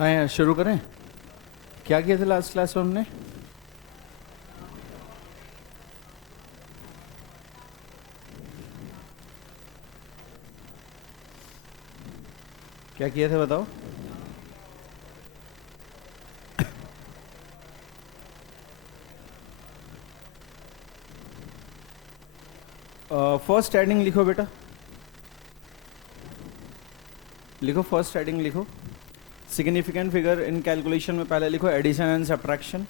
आए शुरू करें। क्या किया था लास्ट क्लास में हमने? क्या किया था बताओ। फर्स्ट हेडिंग लिखो बेटा, लिखो फर्स्ट हेडिंग लिखो। सिग्निफिकेंट फिगर इन कैलकुलेशन में पहले लिखो एडिशन एंड सब्ट्रैक्शन।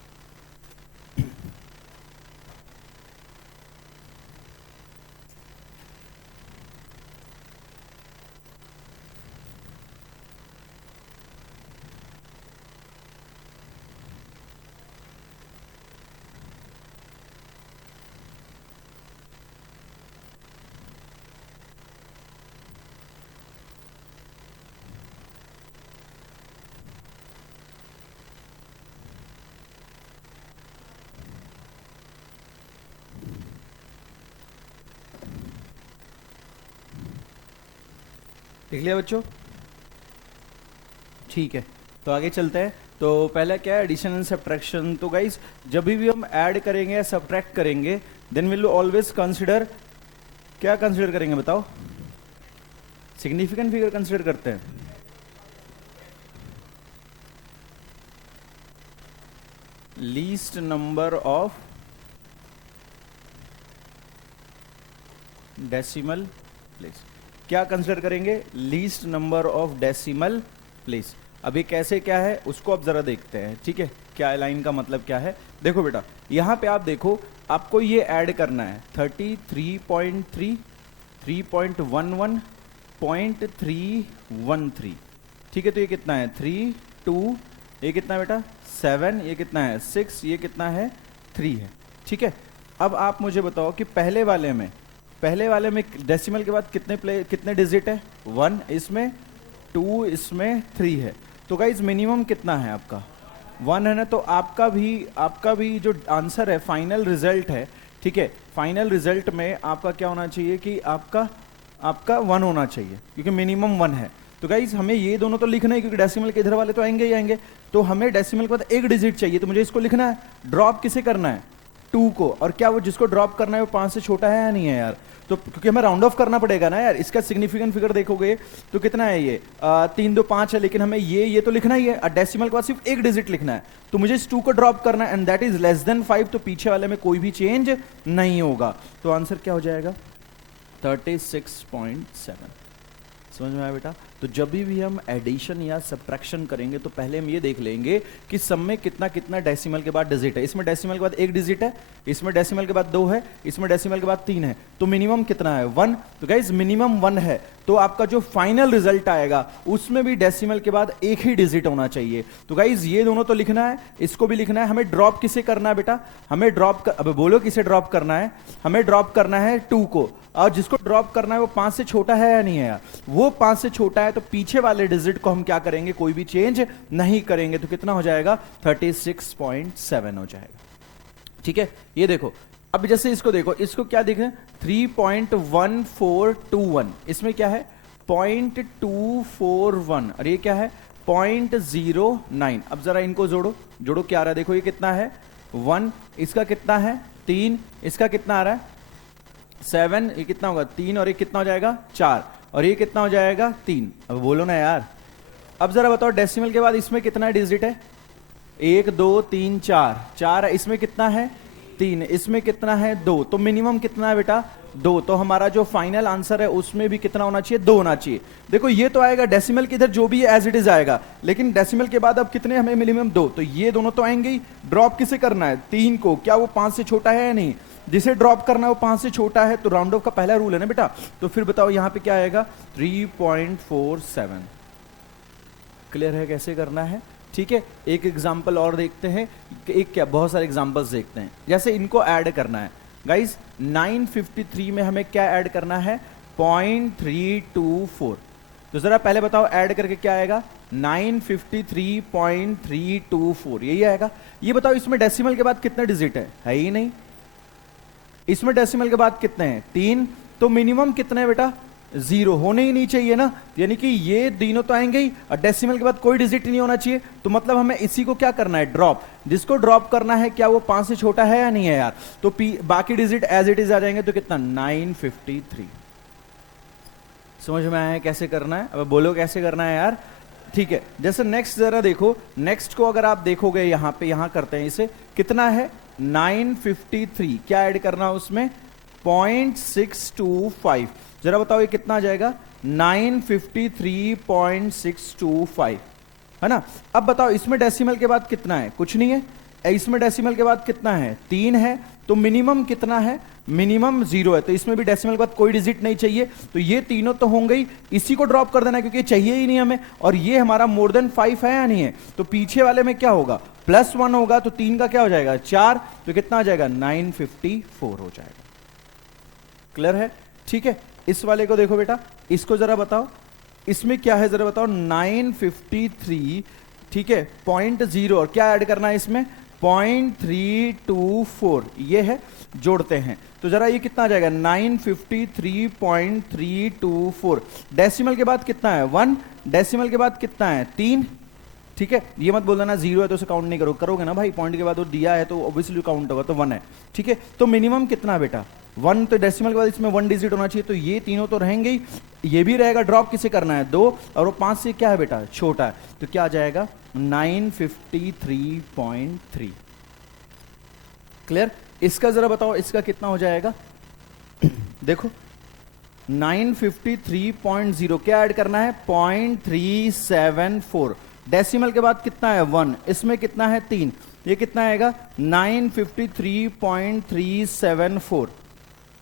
लिख लिया बच्चों? ठीक है, तो आगे चलते हैं। तो पहला क्या है, एडिशन एंड सब्ट्रैक्शन। तो गाइज जब भी हम ऐड करेंगे या सब्ट्रैक्ट करेंगे देन विल ऑलवेज कंसिडर, क्या कंसिडर करेंगे बताओ? सिग्निफिकेंट फिगर कंसिडर करते हैं। Least number of decimal place. क्या कंसिडर करेंगे? Least number of decimal place. अब ये कैसे क्या है उसको अब जरा देखते हैं, ठीक है? क्या लाइन का मतलब क्या है? देखो बेटा, यहाँ पे आप देखो, आपको ये ऐड करना है 33.3, 3.11, 0.313, ठीक है? तो ये कितना है 3, 2, ये कितना है बेटा 7, ये कितना है 6, ये कितना है 3 है, ठीक है? अब आप मुझे बताओ कि पहले वाले में डेसिमल के बाद कितने डिजिट है? 1 इसमें, 2 इसमें, 3 है। तो गाइज मिनिमम कितना है आपका? 1 है ना? तो आपका भी जो आंसर है, फाइनल रिजल्ट है, ठीक है? फाइनल रिजल्ट में आपका क्या होना चाहिए कि आपका 1 होना चाहिए, क्योंकि मिनिमम 1 है। तो गाइज हमें ये दोनों तो लिखना है, क्योंकि डेसिमल के इधर वाले तो आएंगे ही आएंगे। तो हमें डेसिमल के बाद एक डिजिट चाहिए, तो मुझे इसको लिखना है। ड्रॉप किसे करना है? 2 को। और क्या वो जिसको ड्रॉप करना है वो 5 से छोटा है या नहीं है यार? तो क्योंकि हमें राउंड ऑफ करना पड़ेगा ना यार। इसका सिग्निफिकेंट फिगर देखोगे तो कितना है ये? 3, 2, 5 है, लेकिन हमें ये तो लिखना ही है। डेसिमल के बाद सिर्फ एक डिजिट लिखना है, तो मुझे इस 2 को ड्रॉप करना है, and that is less than 5। तो पीछे वाले में कोई भी चेंज नहीं होगा। तो आंसर क्या हो जाएगा? 36.7। समझ में आया बेटा? तो जब भी हम एडिशन या सब्ट्रैक्शन करेंगे तो पहले हम ये देख लेंगे कि सब में कितना कितना डेसिमल के बाद डिजिट है। इसमें डेसिमल के बाद एक डिजिट है, इसमें डेसिमल के बाद 2 है, इसमें डेसिमल के बाद 3 है। तो मिनिमम कितना है? 1। तो गाइज मिनिमम 1 है, तो आपका जो फाइनल रिजल्ट आएगा उसमें भी डेसिमल के बाद एक ही डिजिट होना चाहिए। तो गाइज ये दोनों तो लिखना है, इसको भी लिखना है। हमें ड्रॉप किसे करना है बेटा? हमें अब बोलो किसे ड्रॉप करना है? हमें ड्रॉप करना है 2 को। और जिसको ड्रॉप करना है वो 5 से छोटा है या नहीं है यार? वो 5 से छोटा है, तो पीछे वाले डिजिट को हम क्या करेंगे? कोई भी चेंज नहीं करेंगे। तो कितना हो जाएगा? 36.7 हो जाएगा, ठीक है? ये देखो, अब जैसे इसको देखो, इसको क्या देखें? 3.1421, इसमें क्या है? 0.241, और ये क्या है? 0.09। अब जरा इनको जोड़ो, क्या आ रहा है? देखो ये कितना है? 1, इसका कितना है? 3, इसका कितना आ रहा है? 7, ये कितना होगा? 3, और ये कितना हो जाएगा? 4, और ये कितना हो जाएगा? 3। अब बोलो ना यार। अब जरा बताओ, डेसिमल के बाद इसमें कितना डिजिट है? 1, 2, 3, 4 है। इसमें कितना है? 3। इसमें कितना है? 2। तो मिनिमम कितना है बेटा? 2। तो हमारा जो फाइनल आंसर है उसमें भी कितना होना चाहिए? 2 होना चाहिए। देखो ये तो आएगा डेसिमल के इधर जो भी एज इट इज आएगा, लेकिन डेसिमल के बाद अब कितने हमें? मिनिमम 2। तो ये दोनों तो आएंगे ही। ड्रॉप किसे करना है? 3 को। क्या वो 5 से छोटा है या नहीं? जिसे ड्रॉप करना है वो 5 से छोटा है, तो राउंड ऑफ का पहला रूल है ना बेटा। तो फिर बताओ यहां पे क्या आएगा? 3.47। क्लियर है कैसे करना है? ठीक है, एक एग्जांपल और देखते हैं। एक क्या, बहुत सारे एग्जांपल्स देखते हैं। जैसे इनको ऐड करना है गाइस, 953 में हमें क्या ऐड करना है? 0.324। तो जरा पहले बताओ ऐड करके क्या आएगा? 953.324, यही आएगा। ये बताओ इसमें डेसिमल के बाद कितने डिजिट है ही नहीं। इसमें डेसिमल के बाद कितने हैं? 3। तो मिनिमम कितने हैं बेटा? जीरो होने ही नहीं चाहिए ना, यानी कि ये तीनों तो आएंगे ही और डेसिमल के बाद कोई डिजिट नहीं होना चाहिए, तो मतलब हमें इसी को क्या करना है, ड्रॉप। जिसको ड्रॉप करना है क्या वो 5 से छोटा है या नहीं है यार, तो बाकी डिजिट एज इट इज आ जाएंगे, तो कितना 953। समझ में आया है कैसे करना है, अब बोलो कैसे करना है यार। ठीक है, जैसे नेक्स्ट जरा देखो, नेक्स्ट को अगर आप देखोगे यहां पे, यहां करते हैं इसे, कितना है 953, क्या ऐड करना है उसमें 0.625, जरा बताओ ये कितना आ जाएगा 953.625, है ना। अब बताओ इसमें डेसिमल के बाद कितना है, कुछ नहीं है, इसमें डेसिमल के बाद कितना है 3 है, तो मिनिमम कितना है, मिनिमम 0 है, तो इसमें भी डेसिमल के बाद कोई डिजिट नहीं चाहिए, तो ये तीनों तो होंगे ही, इसी को ड्रॉप कर देना क्योंकि ये चाहिए ही नहीं हमें, और ये हमारा मोर देन 5 है या नहीं है, तो पीछे वाले में क्या होगा +1 होगा, तो 3 का क्या हो जाएगा 4, तो कितना आ जाएगा 954 हो जाएगा। क्लियर है, ठीक है। इस वाले को देखो बेटा, इसको जरा बताओ इसमें क्या है, जरा बताओ 953, ठीक है 0.0 और क्या ऐड करना है इसमें 0.324, ये है, जोड़ते हैं तो जरा ये कितना आ जाएगा 953.324। डेसिमल के बाद कितना है 1, डेसिमल के बाद कितना है 3, ठीक है। ये मत बोल देना 0 है तो उसे काउंट नहीं करोगे ना भाई, पॉइंट के बाद वो दिया है तो ऑब्वियसली काउंट होगा, तो 1 है, ठीक है। तो मिनिमम कितना है बेटा 1, तो डेसिमल के बाद इसमें 1 डिजिट होना चाहिए, तो ये तीनों तो रहेंगे ही, ये भी रहेगा, ड्रॉप किसे करना है 2, और वो 5 से क्या है बेटा छोटा है, तो क्या आ जाएगा 953.3। क्लियर, इसका जरा बताओ इसका कितना हो जाएगा देखो 953.0, क्या ऐड करना है 0.374, डेसिमल के बाद कितना है 1, इसमें कितना है 3, ये कितना आएगा 953.374।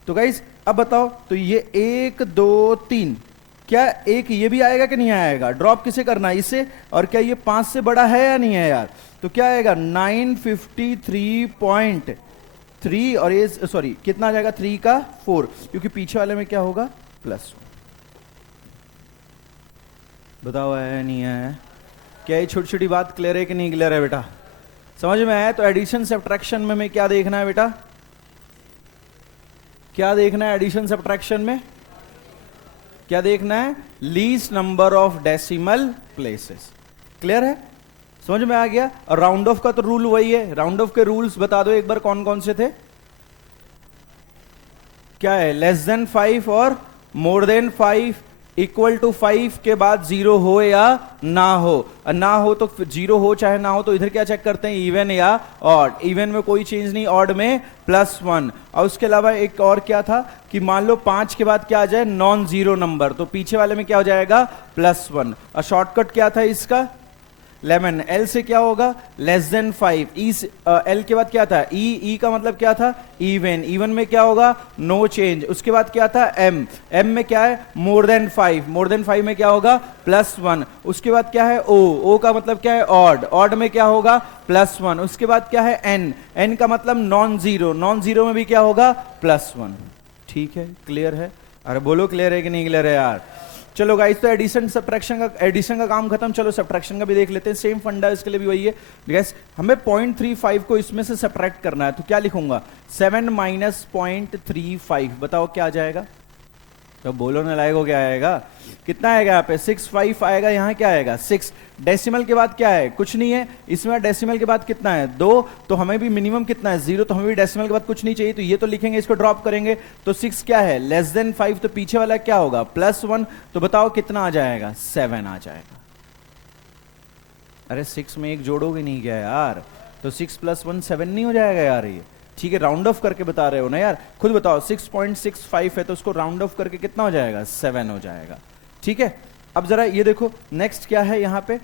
तो गाइस अब बताओ, तो ये 1 2 3, क्या एक ये भी आएगा कि नहीं आएगा, ड्रॉप किसे करना है इसे, और क्या ये 5 से बड़ा है या नहीं है यार, तो क्या आएगा 953.3, और ये सॉरी कितना आ जाएगा 3 का 4, क्योंकि पीछे वाले में क्या होगा +1। बताओ है नहीं है, क्या ये छोटी छोटी बात क्लियर है कि नहीं क्लियर है बेटा, समझ में आया। तो एडिशन सब्ट्रैक्शन में हमें क्या देखना है बेटा, क्या देखना है एडिशन सब्ट्रैक्शन में, क्या देखना है least number of decimal places. Clear है, समझ में आ गया। और राउंड ऑफ का तो रूल वही है, राउंड ऑफ के रूल्स बता दो एक बार कौन कौन से थे, क्या है <5 और <5, इक्वल टू 5 के बाद 0 हो या ना हो, ना हो तो 0 हो चाहे ना हो, तो इधर क्या चेक करते हैं इवन या ऑड, इवन में कोई चेंज नहीं, ऑड में +1, और उसके अलावा एक और क्या था कि मान लो 5 के बाद क्या आ जाए नॉन जीरो नंबर, तो पीछे वाले में क्या हो जाएगा +1, और शॉर्टकट क्या था इसका लेमन, एल से क्या होगा <5, ई एल के बाद क्या था ई का मतलब क्या था इवन, इवन में क्या होगा नो चेंज, उसके बाद क्या था एम, एम में क्या है मोर देन 5 में क्या होगा +1, उसके बाद क्या है ओ का मतलब क्या है ऑड, ऑड में क्या होगा +1, उसके बाद क्या है एन, एन का मतलब नॉन जीरो में भी क्या होगा +1। ठीक है, क्लियर है, अरे बोलो क्लियर है कि नहीं क्लियर है यार। चलो गाइस, तो एडिशन का काम खत्म, चलो सब्ट्रैक्शन का भी देख लेते हैं, सेम फंडा इसके लिए भी वही है। गाइस हमें 0.35 को इसमें से सब्ट्रैक्ट करना है, तो क्या लिखूंगा 7 माइनस 0.35, बताओ क्या आ जाएगा, तो बोलो ना लाएगो क्या आएगा, कितना आएगा यहाँ पे 65 आएगा, यहाँ क्या आएगा 6, डेसिमल के बाद क्या है कुछ नहीं है, इसमें डेसिमल के बाद कितना है 2, तो हमें भी मिनिमम कितना है 0, तो हमें भी डेसिमल के बाद कुछ नहीं चाहिए, तो ये तो लिखेंगे, इसको ड्रॉप करेंगे, तो 6 क्या है <5, तो पीछे वाला क्या होगा +1, तो बताओ कितना आ जाएगा 7 आ जाएगा। अरे 6 में एक जोड़ोगे नहीं क्या यार, तो 6 + 1 7 नहीं हो जाएगा यार ये, ठीक है, राउंड ऑफ करके बता रहे हो ना यार, खुद बताओ 6.65 है तो उसको राउंड ऑफ करके कितना हो जाएगा 7 हो जाएगा। ठीक है, अब जरा ये देखो नेक्स्ट क्या है यहाँ पे,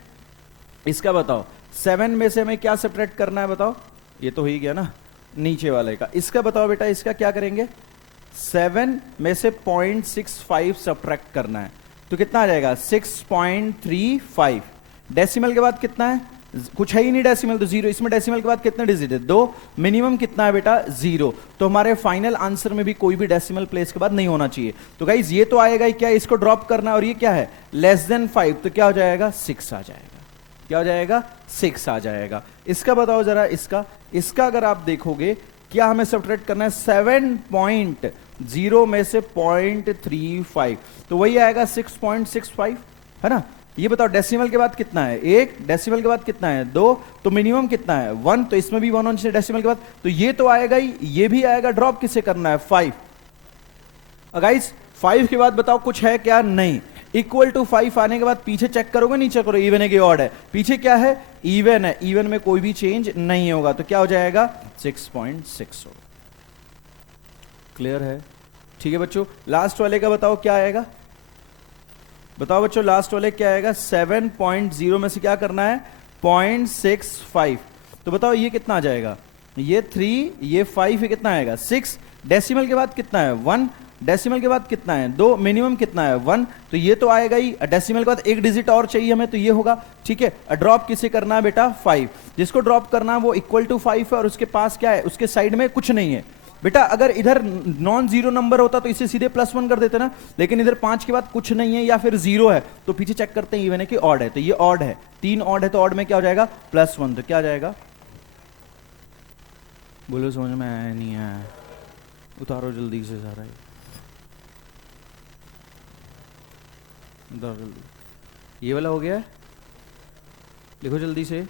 इसका बताओ 7 में से हमें क्या सब्ट्रैक्ट करना है, बताओ, ये तो हो ही गया ना नीचे वाले का, इसका बताओ बेटा, इसका क्या करेंगे 7 में से 0.65 सब्ट्रैक्ट करना है, तो कितना आ जाएगा 6.35, डेसिमल के बाद कितना है कुछ है ही नहीं, डेसिमल तो 0, इसमें डेसिमल के बाद कितने डिजिट है 2, मिनिमम कितना है बेटा 0, तो हमारे फाइनल आंसर में भी कोई भी डेसिमल प्लेस के बाद नहीं होना चाहिए। तो गाइज ये तो आएगा ही, क्या इसको ड्रॉप करना है, और ये क्या है <5, तो क्या हो जाएगा 6 आ जाएगा, क्या हो जाएगा 6 आ जाएगा। इसका बताओ जरा, इसका अगर आप देखोगे क्या हमें सब्ट्रैक्ट करना है? 7.0 में से 0.35, तो वही आएगा 6.65, है ना? ये बताओ डेसिमल के बाद कितना है? 1, डेसिमल के बाद कितना है? 2, तो मिनिमम कितना है? 1, तो इसमें भी 1 होना चाहिए डेसिमल के बाद, तो ये तो आएगा ही, ये भी आएगा। ड्रॉप किसे करना है? 5। गाइस 5 के बाद बताओ कुछ है क्या? नहीं। इक्वल टू 5 आने के बाद पीछे चेक करोगे, नहीं चेक करोगे, इवन है कि ऑड है? पीछे क्या है? इवन है, इवन में कोई भी चेंज नहीं होगा, तो क्या हो जाएगा? 6.6 होगा। क्लियर है? ठीक है बच्चों, लास्ट वाले का बताओ क्या आएगा? बताओ बच्चों, लास्ट वाले क्या आएगा? 7.0 में से क्या करना है? 0.65, तो बताओ ये कितना आ जाएगा? ये 3, ये 5, ये कितना आएगा? 6। डेसिमल के बाद कितना है? 1, डेसिमल के बाद कितना है? 2, मिनिमम कितना है? 1, तो ये तो आएगा ही। डेसिमल के बाद एक डिजिट और चाहिए हमें, तो ये होगा। ठीक है, ड्रॉप किसे करना है बेटा? 5। जिसको ड्रॉप करना है वो इक्वल टू 5 है, और उसके पास क्या है? उसके साइड में कुछ नहीं है। बेटा अगर इधर नॉन जीरो नंबर होता तो इसे सीधे +1 कर देते ना, लेकिन इधर 5 के बाद कुछ नहीं है या फिर 0 है, तो पीछे चेक करते हैं इवन है कि ऑड है, तो ये ऑड है। 3 ऑड है, तो ऑड में क्या हो जाएगा? +1, तो क्या आ जाएगा? बोलो समझ में आया नहीं आया? उतारो जल्दी से सारा ही, उतारो जल्दी। ये वाला हो गया, लिखो जल्दी से।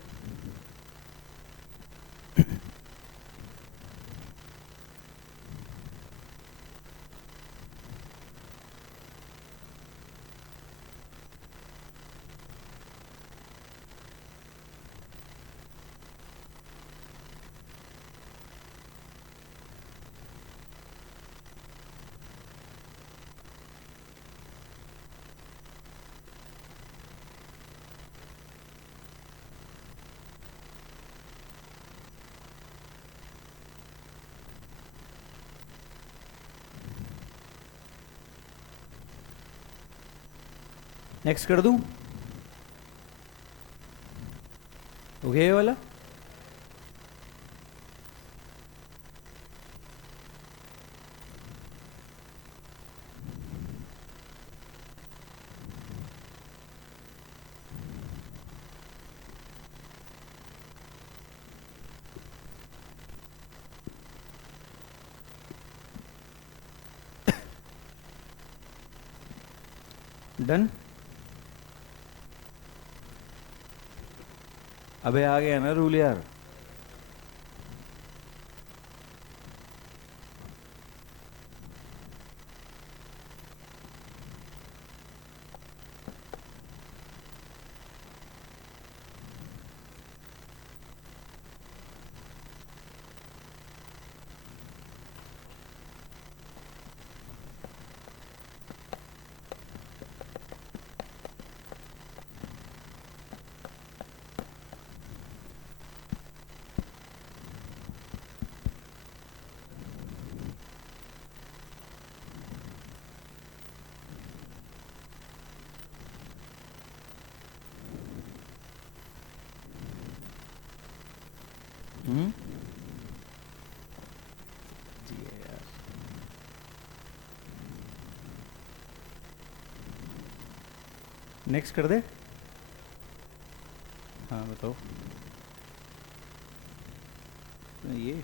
नेक्स्ट कर दूं? हो गया ये वाला? डन? अबे आ गया ना रूल यार। जी यार, नेक्स्ट कर दे। हाँ बताओ। ये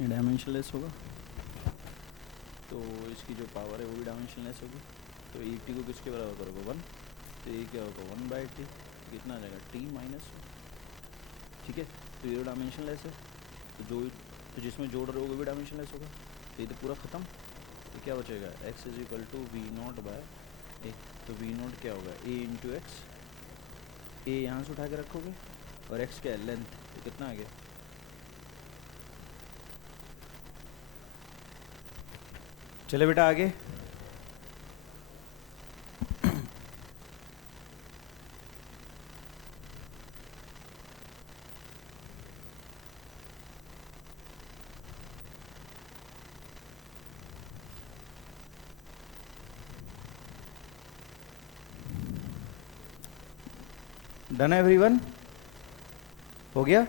डायमेंशनलेस होगा, तो इसकी जो पावर है वो भी डायमेंशनलेस होगी। तो 80 को किसके बराबर करोगे? 1, तो ये क्या होगा? 1/t, कितना आ जाएगा? t minus. ठीक है, तो ये डायमेंशनलेस है, तो जिसमें जोड़ रहे हो वो भी डायमेंशनलेस होगा, तो ये तो पूरा ख़त्म। तो क्या बचेगा? x is equal to v0/a, तो v0 क्या होगा? a into x. a यहाँ से उठा के रखोगे, और x क्या है? लेंथ, तो कितना आ गया? चले बेटा आगे। Done everyone? हो गया?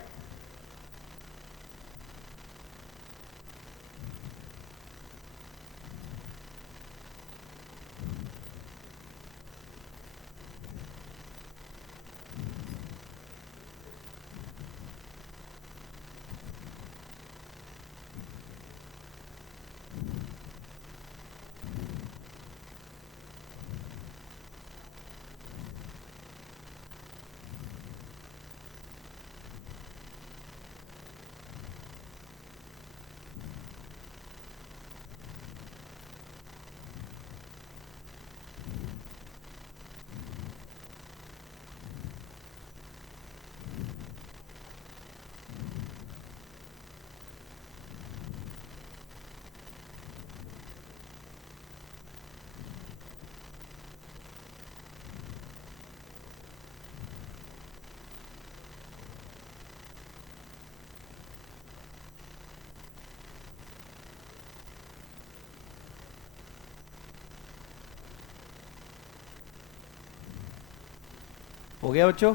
हो गया बच्चों?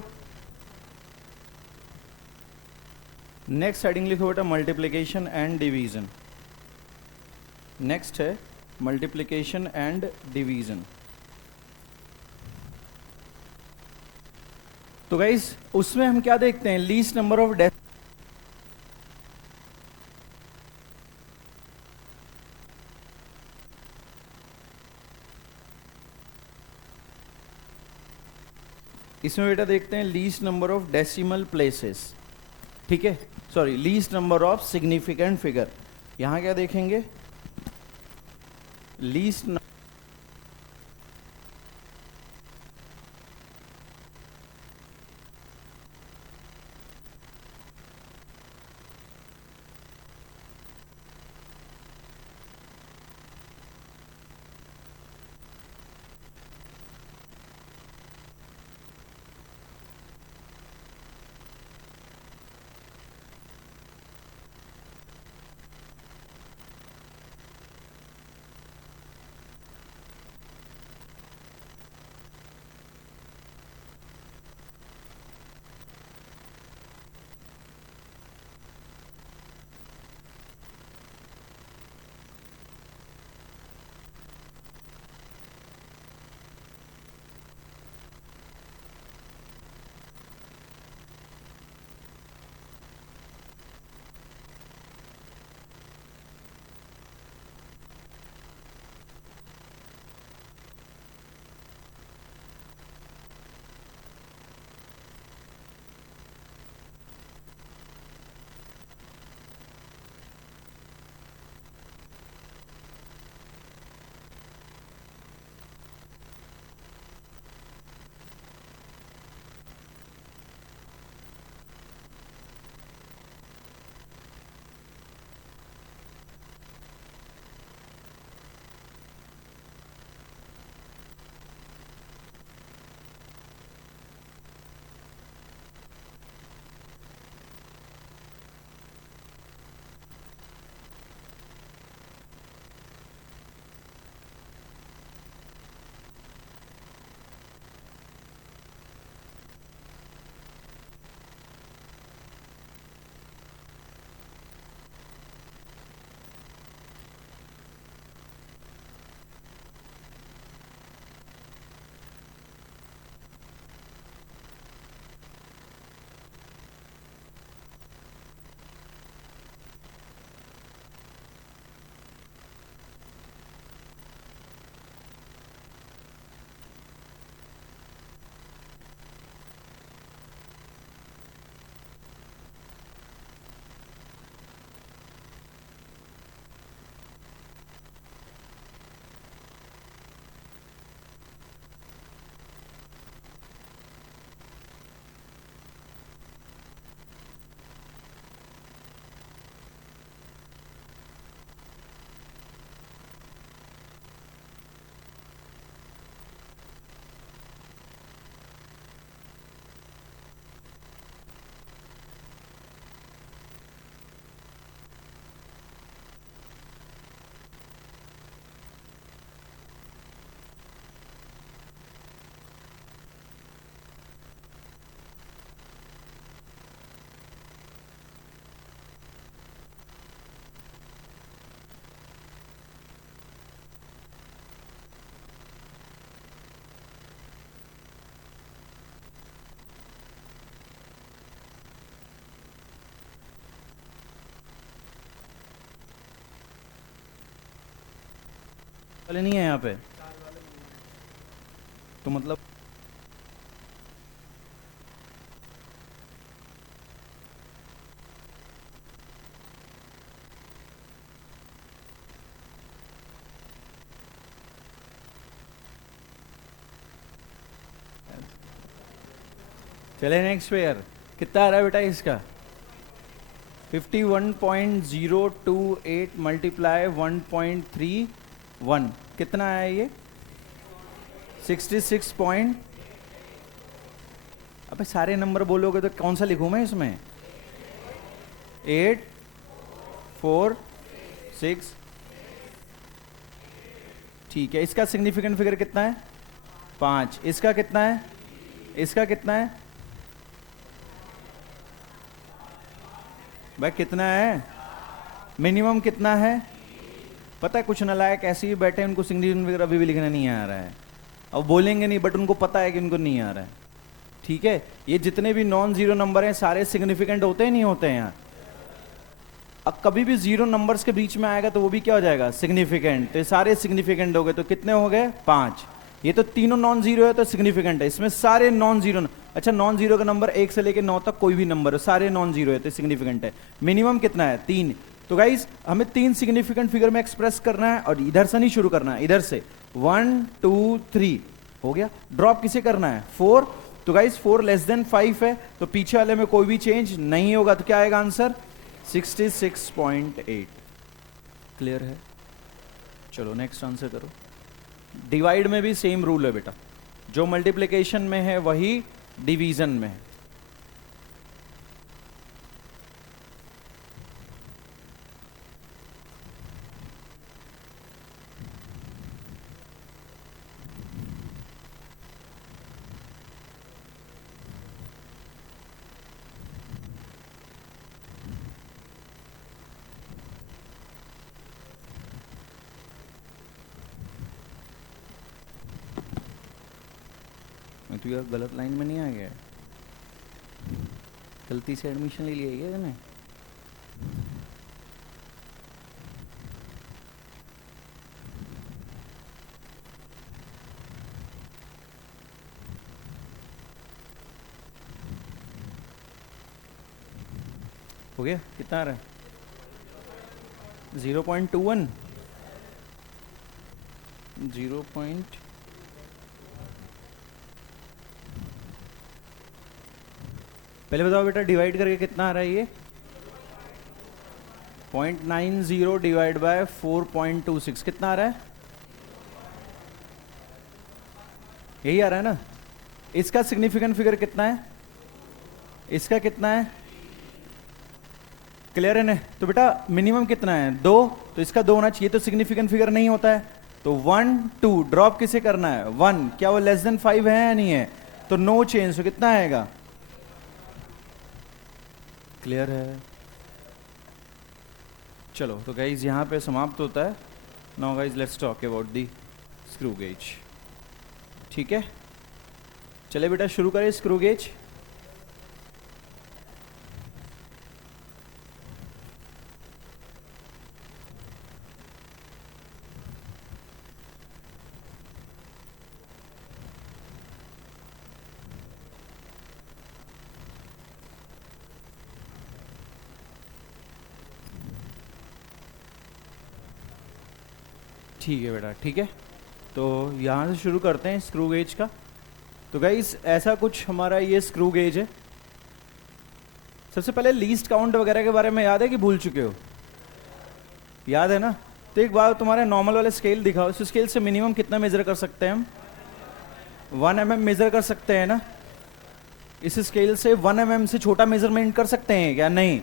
नेक्स्ट हेडिंग लिखो बेटा मल्टीप्लिकेशन एंड डिवीजन। नेक्स्ट है मल्टीप्लिकेशन एंड डिवीजन। तो गाइस उसमें हम क्या देखते हैं? Least number of decimal. इसमें बेटा देखते हैं least number of decimal places, ठीक है, sorry least number of significant figure. यहां क्या देखेंगे? लीस्ट वाले नहीं है यहाँ पे, तो मतलब चले नेक्स्ट पेयर। कितना आ रहा है बेटा इसका? 51.028 मल्टीप्लाई 1.31 कितना आया ये? 66 पॉइंट। अबे सारे नंबर बोलोगे तो कौन सा लिखूं मैं इसमें? 8 4 6। ठीक है, इसका सिग्निफिकेंट फिगर कितना है? 5। इसका कितना है? इसका कितना है भाई, कितना है? मिनिमम कितना है पता है? कुछ नालायक ऐसे ही बैठे, उनको सिग्निफिकेंट वगैरह अभी भी लिखना नहीं आ रहा है, अब बोलेंगे नहीं बट उनको पता है कि उनको नहीं आ रहा है। ठीक है, ये जितने भी नॉन जीरो नंबर हैं सारे सिग्निफिकेंट होते हैं नहीं होते हैं यहाँ? अब कभी भी जीरो नंबर्स के बीच में आएगा तो वो भी क्या हो जाएगा? सिग्निफिकेंट। तो ये सारे सिग्निफिकेंट हो गए, तो कितने हो गए? 5। ये तो तीनों नॉन जीरो है तो सिग्निफिकेंट है, इसमें सारे नॉन जीरो। अच्छा, नॉन जीरो का नंबर 1 से लेके 9 तक कोई भी नंबर है, सारे नॉन जीरो है तो सिग्निफिकेंट है। मिनिमम कितना है? 3। तो गाइस हमें 3 सिग्निफिकेंट फिगर में एक्सप्रेस करना है, और इधर से नहीं शुरू करना है, इधर से 1 2 3 हो गया। ड्रॉप किसे करना है? 4। तो गाइस 4 लेस देन 5 है, तो पीछे वाले में कोई भी चेंज नहीं होगा, तो क्या आएगा आंसर? 66.8। क्लियर है? चलो नेक्स्ट आंसर करो। डिवाइड में भी सेम रूल है बेटा, जो मल्टीप्लिकेशन में है वही डिवीजन में है। तो यार गलत लाइन में नहीं आ गया? गलती से एडमिशन ले लिया क्या तूने? हो गया? कितना आ रहा है? 0.21 0. पहले बताओ बेटा, डिवाइड करके कितना आ रहा है ये? 0.90 डिवाइड बाय 4.26 कितना आ रहा है? यही आ रहा है ना? इसका सिग्निफिकेंट फिगर कितना है? इसका कितना है? क्लियर है ना? तो बेटा मिनिमम कितना है? 2, तो इसका 2 होना चाहिए, तो सिग्निफिकेंट फिगर नहीं होता है। तो 1 2 ड्रॉप किसे करना है? 1। क्या वो लेस देन 5 है या नहीं है? तो नो चेंज, तो कितना आएगा? क्लियर है? चलो तो गाइज यहाँ पे समाप्त होता है। Now guys let's talk about the screw gauge. ठीक है, चले बेटा शुरू करें स्क्रू गेज। ठीक है बेटा, ठीक है, तो यहाँ से शुरू करते हैं स्क्रू गेज का। तो गाइस ऐसा कुछ हमारा ये स्क्रू गेज है। सबसे पहले लीस्ट काउंट वगैरह के बारे में याद है कि भूल चुके हो? याद है ना? तो एक बार तुम्हारे नॉर्मल वाले स्केल दिखाओ, इस स्केल से मिनिमम कितना मेजर कर सकते हैं हम? 1 mm मेजर कर सकते हैं ना? इस स्केल से 1 mm से छोटा मेजरमेंट कर सकते हैं क्या? नहीं,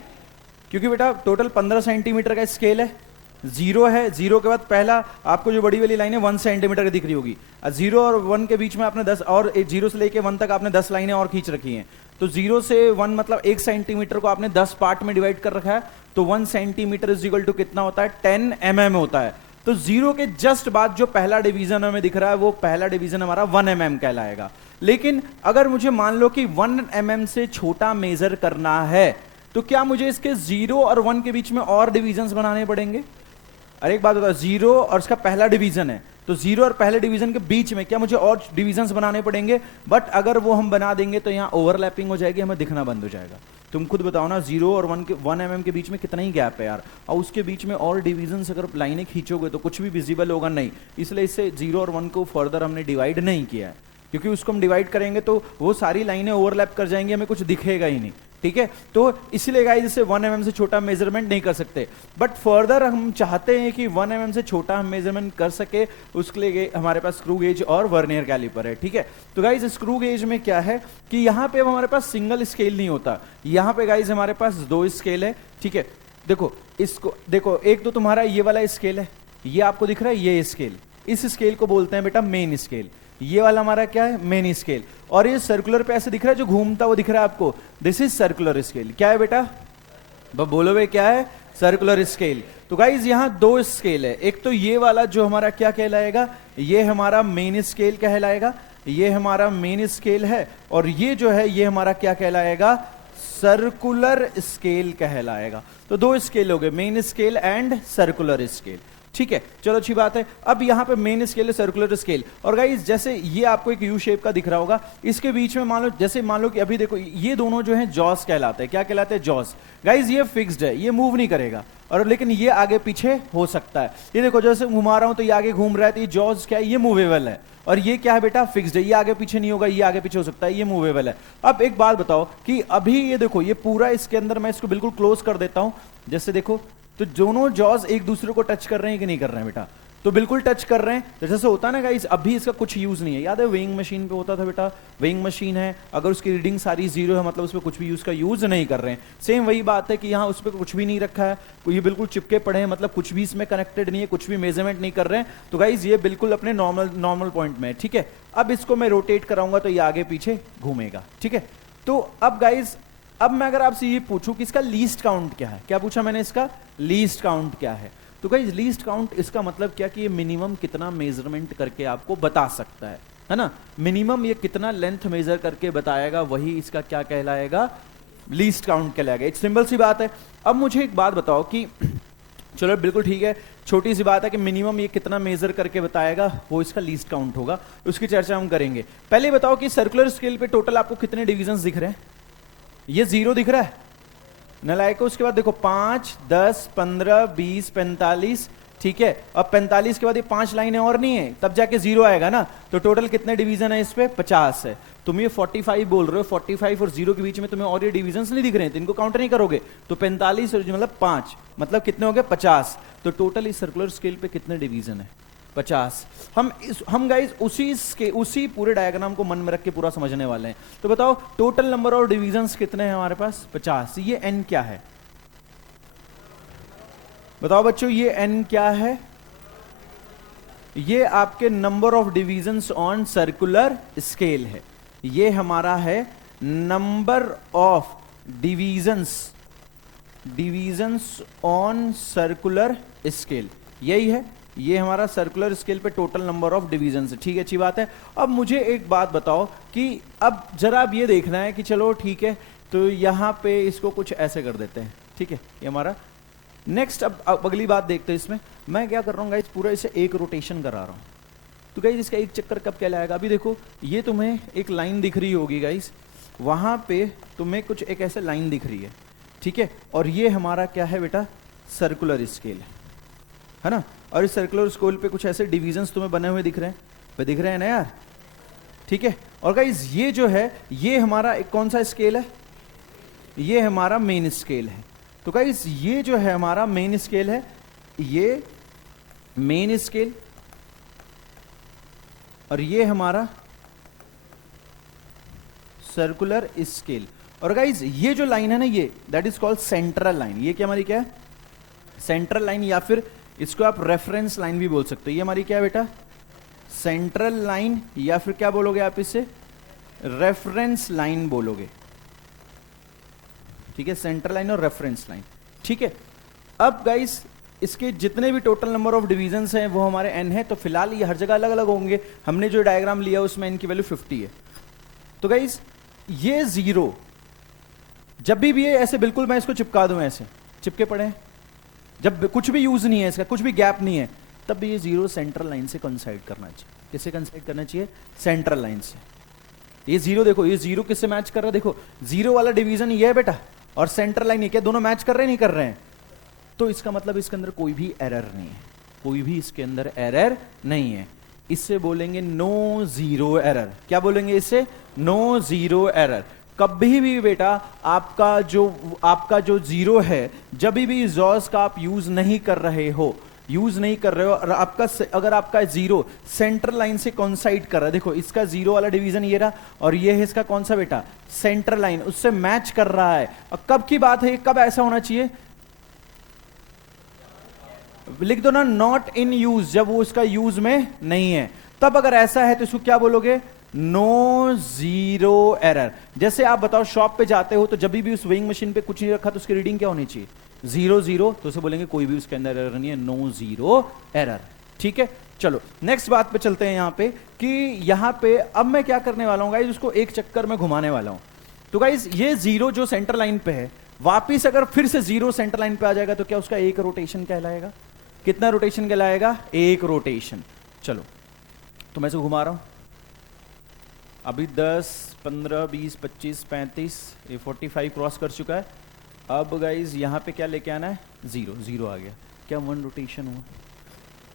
क्योंकि बेटा टोटल 15 सेंटीमीटर का स्केल है। 0 है, 0 के बाद पहला आपको जो बड़ी वाली लाइन है 1 सेंटीमीटर की दिख रही होगी। 0 और 1 के बीच में आपने 10 और 0 से लेके 1 तक आपने 10 लाइनें और खींच रखी हैं। तो 0 से 1 मतलब 1 सेंटीमीटर को आपने 10 पार्ट में डिवाइड कर रखा है। तो 1 सेंटीमीटर इज इक्वल टू कितना होता है? 10 mm होता है। तो 0 के जस्ट बाद जो पहला डिवीजन हमें दिख रहा है वो पहला डिवीजन हमारा 1 mm कहलाएगा। लेकिन अगर मुझे मान लो कि 1 mm से छोटा मेजर करना है तो क्या मुझे इसके 0 और 1 के बीच में और डिवीजन बनाने पड़ेंगे? अरे एक बात बता, 0 और इसका पहला डिवीजन है, तो 0 और पहले डिवीजन के बीच में क्या मुझे और डिवीजन्स बनाने पड़ेंगे? बट अगर वो हम बना देंगे तो यहाँ ओवरलैपिंग हो जाएगी, हमें दिखना बंद हो जाएगा। तुम खुद बताओ ना, 0 और 1 mm के बीच में कितना ही गैप है यार, और उसके बीच में और डिवीजन्स अगर लाइनें खींचोगे तो कुछ भी विजिबल होगा नहीं। इसलिए इससे 0 और 1 को फर्दर हमने डिवाइड नहीं किया है, क्योंकि उसको हम डिवाइड करेंगे तो वो सारी लाइनें ओवरलैप कर जाएंगी, हमें कुछ दिखेगा ही नहीं। ठीक है, तो इसलिए गाइस इसे 1 mm से छोटा मेजरमेंट नहीं कर सकते। बट फर्दर हम चाहते हैं कि 1 mm से छोटा हम मेजरमेंट कर सके, उसके लिए हमारे पास स्क्रू गेज और वर्नियर कैलिपर है। ठीक है, तो गाइस स्क्रू गेज में क्या है कि यहाँ पे हमारे पास सिंगल स्केल नहीं होता, यहाँ पे गाइस हमारे पास 2 स्केल है। ठीक है, देखो इसको देखो, एक तो तुम्हारा ये वाला स्केल है, ये आपको दिख रहा है, ये स्केल, इस स्केल को बोलते हैं बेटा मेन स्केल। ये वाला हमारा क्या है, मेन स्केल। और ये सर्कुलर पे ऐसे दिख रहा है, जो घूमता वो दिख रहा है आपको, दिस इज सर्कुलर स्केल। क्या है बेटा, बोलो भाई क्या है, सर्कुलर स्केल। तो गाइज यहां दो स्केल है, एक तो ये वाला जो हमारा क्या कहलाएगा, ये हमारा मेन स्केल कहलाएगा, ये हमारा मेन स्केल है, और ये जो है ये हमारा क्या कहलाएगा, सर्कुलर स्केल कहलाएगा। तो दो स्केल हो गए, main scale and circular scale. ठीक है, चलो अच्छी बात है। अब यहाँ पे मेन स्केल है, सर्कुलर स्केल, और गाइस जैसे ये आपको एक यू शेप का दिख रहा होगा, इसके बीच में मान लो, जैसे मान लो कि अभी देखो ये दोनों जो हैं जॉस कहलाते हैं। क्या कहलाते हैं, जॉस। गाइस ये फिक्स्ड है, ये मूव नहीं करेगा, और लेकिन ये आगे पीछे हो सकता है। ये देखो जैसे घुमा रहा हूं तो ये आगे घूम रहा है, तो ये जॉस क्या है, ये मूवेबल है। और ये क्या है बेटा, फिक्स्ड है, ये आगे पीछे नहीं होगा, ये आगे पीछे हो सकता है, ये मूवेबल है। अब एक बात बताओ कि अभी ये देखो, ये पूरा इसके अंदर मैं इसको बिल्कुल क्लोज कर देता हूं, जैसे देखो तो दोनों जॉज एक दूसरे को टच कर रहे हैं कि नहीं कर रहे हैं बेटा, तो बिल्कुल टच कर रहे हैं। तो जैसे होता है ना गाइस, अभी इसका कुछ यूज नहीं है। याद है वेइंग मशीन पे होता था बेटा, वेइंग मशीन है, अगर उसकी रीडिंग सारी जीरो है मतलब उस पर कुछ भी उसका यूज नहीं कर रहे हैं। सेम वही बात है कि यहाँ उस पर कुछ भी नहीं रखा है, ये बिल्कुल चिपके पड़े हैं, मतलब कुछ भी इसमें कनेक्टेड नहीं है, कुछ भी मेजरमेंट नहीं कर रहे हैं। तो गाइस ये बिल्कुल अपने नॉर्मल पॉइंट में है। ठीक है, अब इसको मैं रोटेट कराऊंगा तो ये आगे पीछे घूमेगा। ठीक है, तो अब गाइस अब मैं अगर आपसे ये पूछूं कि इसका लीस्ट काउंट क्या है, क्या पूछा मैंने, इसका लीस्ट काउंट क्या है। तो गाइस लीस्ट काउंट इसका मतलब क्या कि ये मिनिमम कितना मेजरमेंट करके आपको बता सकता है ना, मिनिमम ये कितना लेंथ मेजर करके बताएगा, वही इसका क्या कहलाएगा, लीस्ट काउंट कहलाएगा। एक सिंपल सी बात है। अब मुझे एक बात बताओ कि चलो बिल्कुल ठीक है, छोटी सी बात है कि मिनिमम ये कितना मेजर करके बताएगा, वो इसका लीस्ट काउंट होगा, उसकी चर्चा हम करेंगे। पहले बताओ कि सर्कुलर स्केल पे टोटल आपको कितने डिविजन्स दिख रहे हैं, ये 0 दिख रहा है नलायको। उसके बाद देखो 5, 10, 15, 20, 45, ठीक है। अब 45 के बाद ये 5 लाइनें और नहीं है, तब जाके 0 आएगा ना। तो टोटल कितने डिवीजन है इस पे, 50 है। तुम ये 45 बोल रहे हो, 45 और 0 के बीच में तुम्हें और ये डिवीजन्स नहीं दिख रहे हैं, तो इनको काउंट नहीं करोगे। तो 45 और मतलब 5 मतलब कितने हो गए, 50। तो टोटल इस सर्कुलर स्केल पे कितने डिवीजन है, 50। हम गाइस उसी पूरे डायग्राम को मन में रख के पूरा समझने वाले हैं। तो बताओ टोटल नंबर ऑफ डिवीजन्स कितने हैं हमारे पास, 50। ये n क्या है, बताओ बच्चों, ये n क्या है, ये आपके number of divisions on circular scale है। ये हमारा है number of divisions on circular scale, यही है। ये हमारा सर्कुलर स्केल पे टोटल नंबर ऑफ डिवीजन्स है। ठीक है, अच्छी बात है। अब मुझे एक बात बताओ कि अब जरा अब ये देखना है कि चलो ठीक है, तो यहां पे इसको कुछ ऐसे कर देते हैं। ठीक है, ये हमारा नेक्स्ट। अब अगली बात देखते हैं। इसमें मैं क्या कर रहा हूँ गाइस, पूरा इसे एक रोटेशन करा रहा हूँ। तो गाइस इसका एक चक्कर कब कहलाएगा, अभी देखो ये तुम्हें एक लाइन दिख रही होगी गाइस, वहां पे तुम्हें कुछ एक ऐसे लाइन दिख रही है। ठीक है, और ये हमारा क्या है बेटा, सर्कुलर स्केल है ना। और इस सर्कुलर स्केल पे कुछ ऐसे डिवीजन्स तुम्हें बने हुए दिख रहे हैं, दिख रहे हैं ना यार। ठीक है, और गाइस ये जो है ये हमारा एक कौन सा स्केल है, ये हमारा मेन स्केल है। तो गाइस ये जो है हमारा मेन स्केल है, ये मेन स्केल, और ये हमारा सर्कुलर स्केल। और गाइस ये जो लाइन है ना, ये that is called central line. ये क्या हमारी क्या है, सेंट्रल लाइन, या फिर इसको आप रेफरेंस लाइन भी बोल सकते हो। ये हमारी क्या है बेटा, सेंट्रल लाइन, या फिर क्या बोलोगे आप इसे, रेफरेंस लाइन बोलोगे। ठीक है, सेंट्रल लाइन और रेफरेंस लाइन। ठीक है, अब गाइस इसके जितने भी टोटल नंबर ऑफ डिवीजन्स हैं वो हमारे n है। तो फिलहाल ये हर जगह अलग अलग होंगे, हमने जो डायग्राम लिया उसमें n की वैल्यू 50 है। तो गाइस ये 0 जब भी ये ऐसे बिल्कुल मैं इसको चिपका दूं, ऐसे चिपके पड़े हैं, जब कुछ भी यूज नहीं है इसका, कुछ भी गैप नहीं है, तब भी ये 0 सेंट्रल लाइन से कंसाइड करना चाहिए। किससे कंसाइड करना चाहिए, सेंट्रल लाइन से। ये 0 देखो, ये 0 किससे मैच कर रहा है, देखो 0 वाला डिवीजन ये है बेटा, और सेंट्रल लाइन ये, क्या दोनों मैच कर रहे हैं, नहीं कर रहे हैं। तो इसका मतलब इसके अंदर कोई भी एरर नहीं है, कोई भी इसके अंदर एरर नहीं है। इससे बोलेंगे नो जीरो एरर। क्या बोलेंगे इससे, नो जीरो एरर। कभी भी बेटा आपका जो 0 है, जब भी जॉस का आप यूज नहीं कर रहे हो, और अगर आपका 0 सेंट्रल लाइन से कॉन्साइड कर रहा है, देखो इसका 0 वाला डिवीजन ये रहा, और ये है इसका कौन सा बेटा, सेंट्रल लाइन, उससे मैच कर रहा है। और कब की बात है, कब ऐसा होना चाहिए, लिख दो ना नॉट इन यूज, जब वो उसका यूज में नहीं है। तब अगर ऐसा है तो इसको क्या बोलोगे, नो जीरो एरर। जैसे आप बताओ शॉप पे जाते हो तो जब भी उस वेइंग मशीन पे कुछ नहीं रखा तो उसकी रीडिंग क्या होनी चाहिए, 0 तो उसे बोलेंगे कोई भी उसके अंदर एरर नहीं है, नो जीरो एरर। ठीक है, चलो नेक्स्ट बात पे चलते हैं यहां पे कि यहां पे अब मैं क्या करने वाला हूं गाइस, उसको एक चक्कर में घुमाने वाला हूं। तो गाइस ये 0 जो सेंटर लाइन पे है वापिस अगर फिर से 0 सेंटर लाइन पे आ जाएगा तो क्या उसका एक रोटेशन कहलाएगा, कितना रोटेशन कहलाएगा, एक रोटेशन। चलो तो मैं इसको घुमा रहा हूं, अभी 10 15 20 25 35 ये 45 क्रॉस कर चुका है। अब गाइज यहां पे क्या लेके आना है, 0 आ गया, क्या 1 रोटेशन हुआ,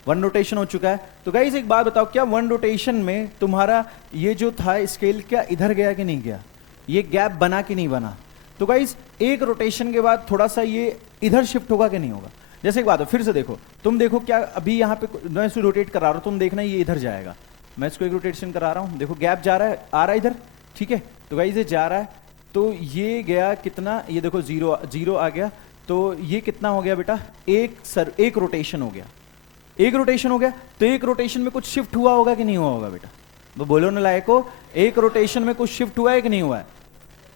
1 रोटेशन हो चुका है। तो गाइज एक बात बताओ, क्या 1 रोटेशन में तुम्हारा ये जो था स्केल क्या इधर गया कि नहीं गया, ये गैप बना कि नहीं बना। तो गाइज एक रोटेशन के बाद थोड़ा सा ये इधर शिफ्ट होगा कि नहीं होगा। जैसे एक बात है, फिर से देखो, तुम देखो क्या अभी यहाँ पे मैं इसको रोटेट करा रहा हूँ, तुम देखना ये इधर जाएगा, मैं इसको एक रोटेशन करा रहा हूँ, देखो गैप जा रहा है, आ रहा है इधर, ठीक है। तो गाइज ये जा रहा है, तो ये गया कितना, ये देखो 0 आ गया, तो ये कितना हो गया बेटा, एक रोटेशन हो गया, एक रोटेशन हो गया। तो एक रोटेशन में कुछ शिफ्ट हुआ होगा कि नहीं हुआ होगा बेटा, तो बोलो ना लायको, एक रोटेशन में कुछ शिफ्ट हुआ है कि नहीं हुआ है।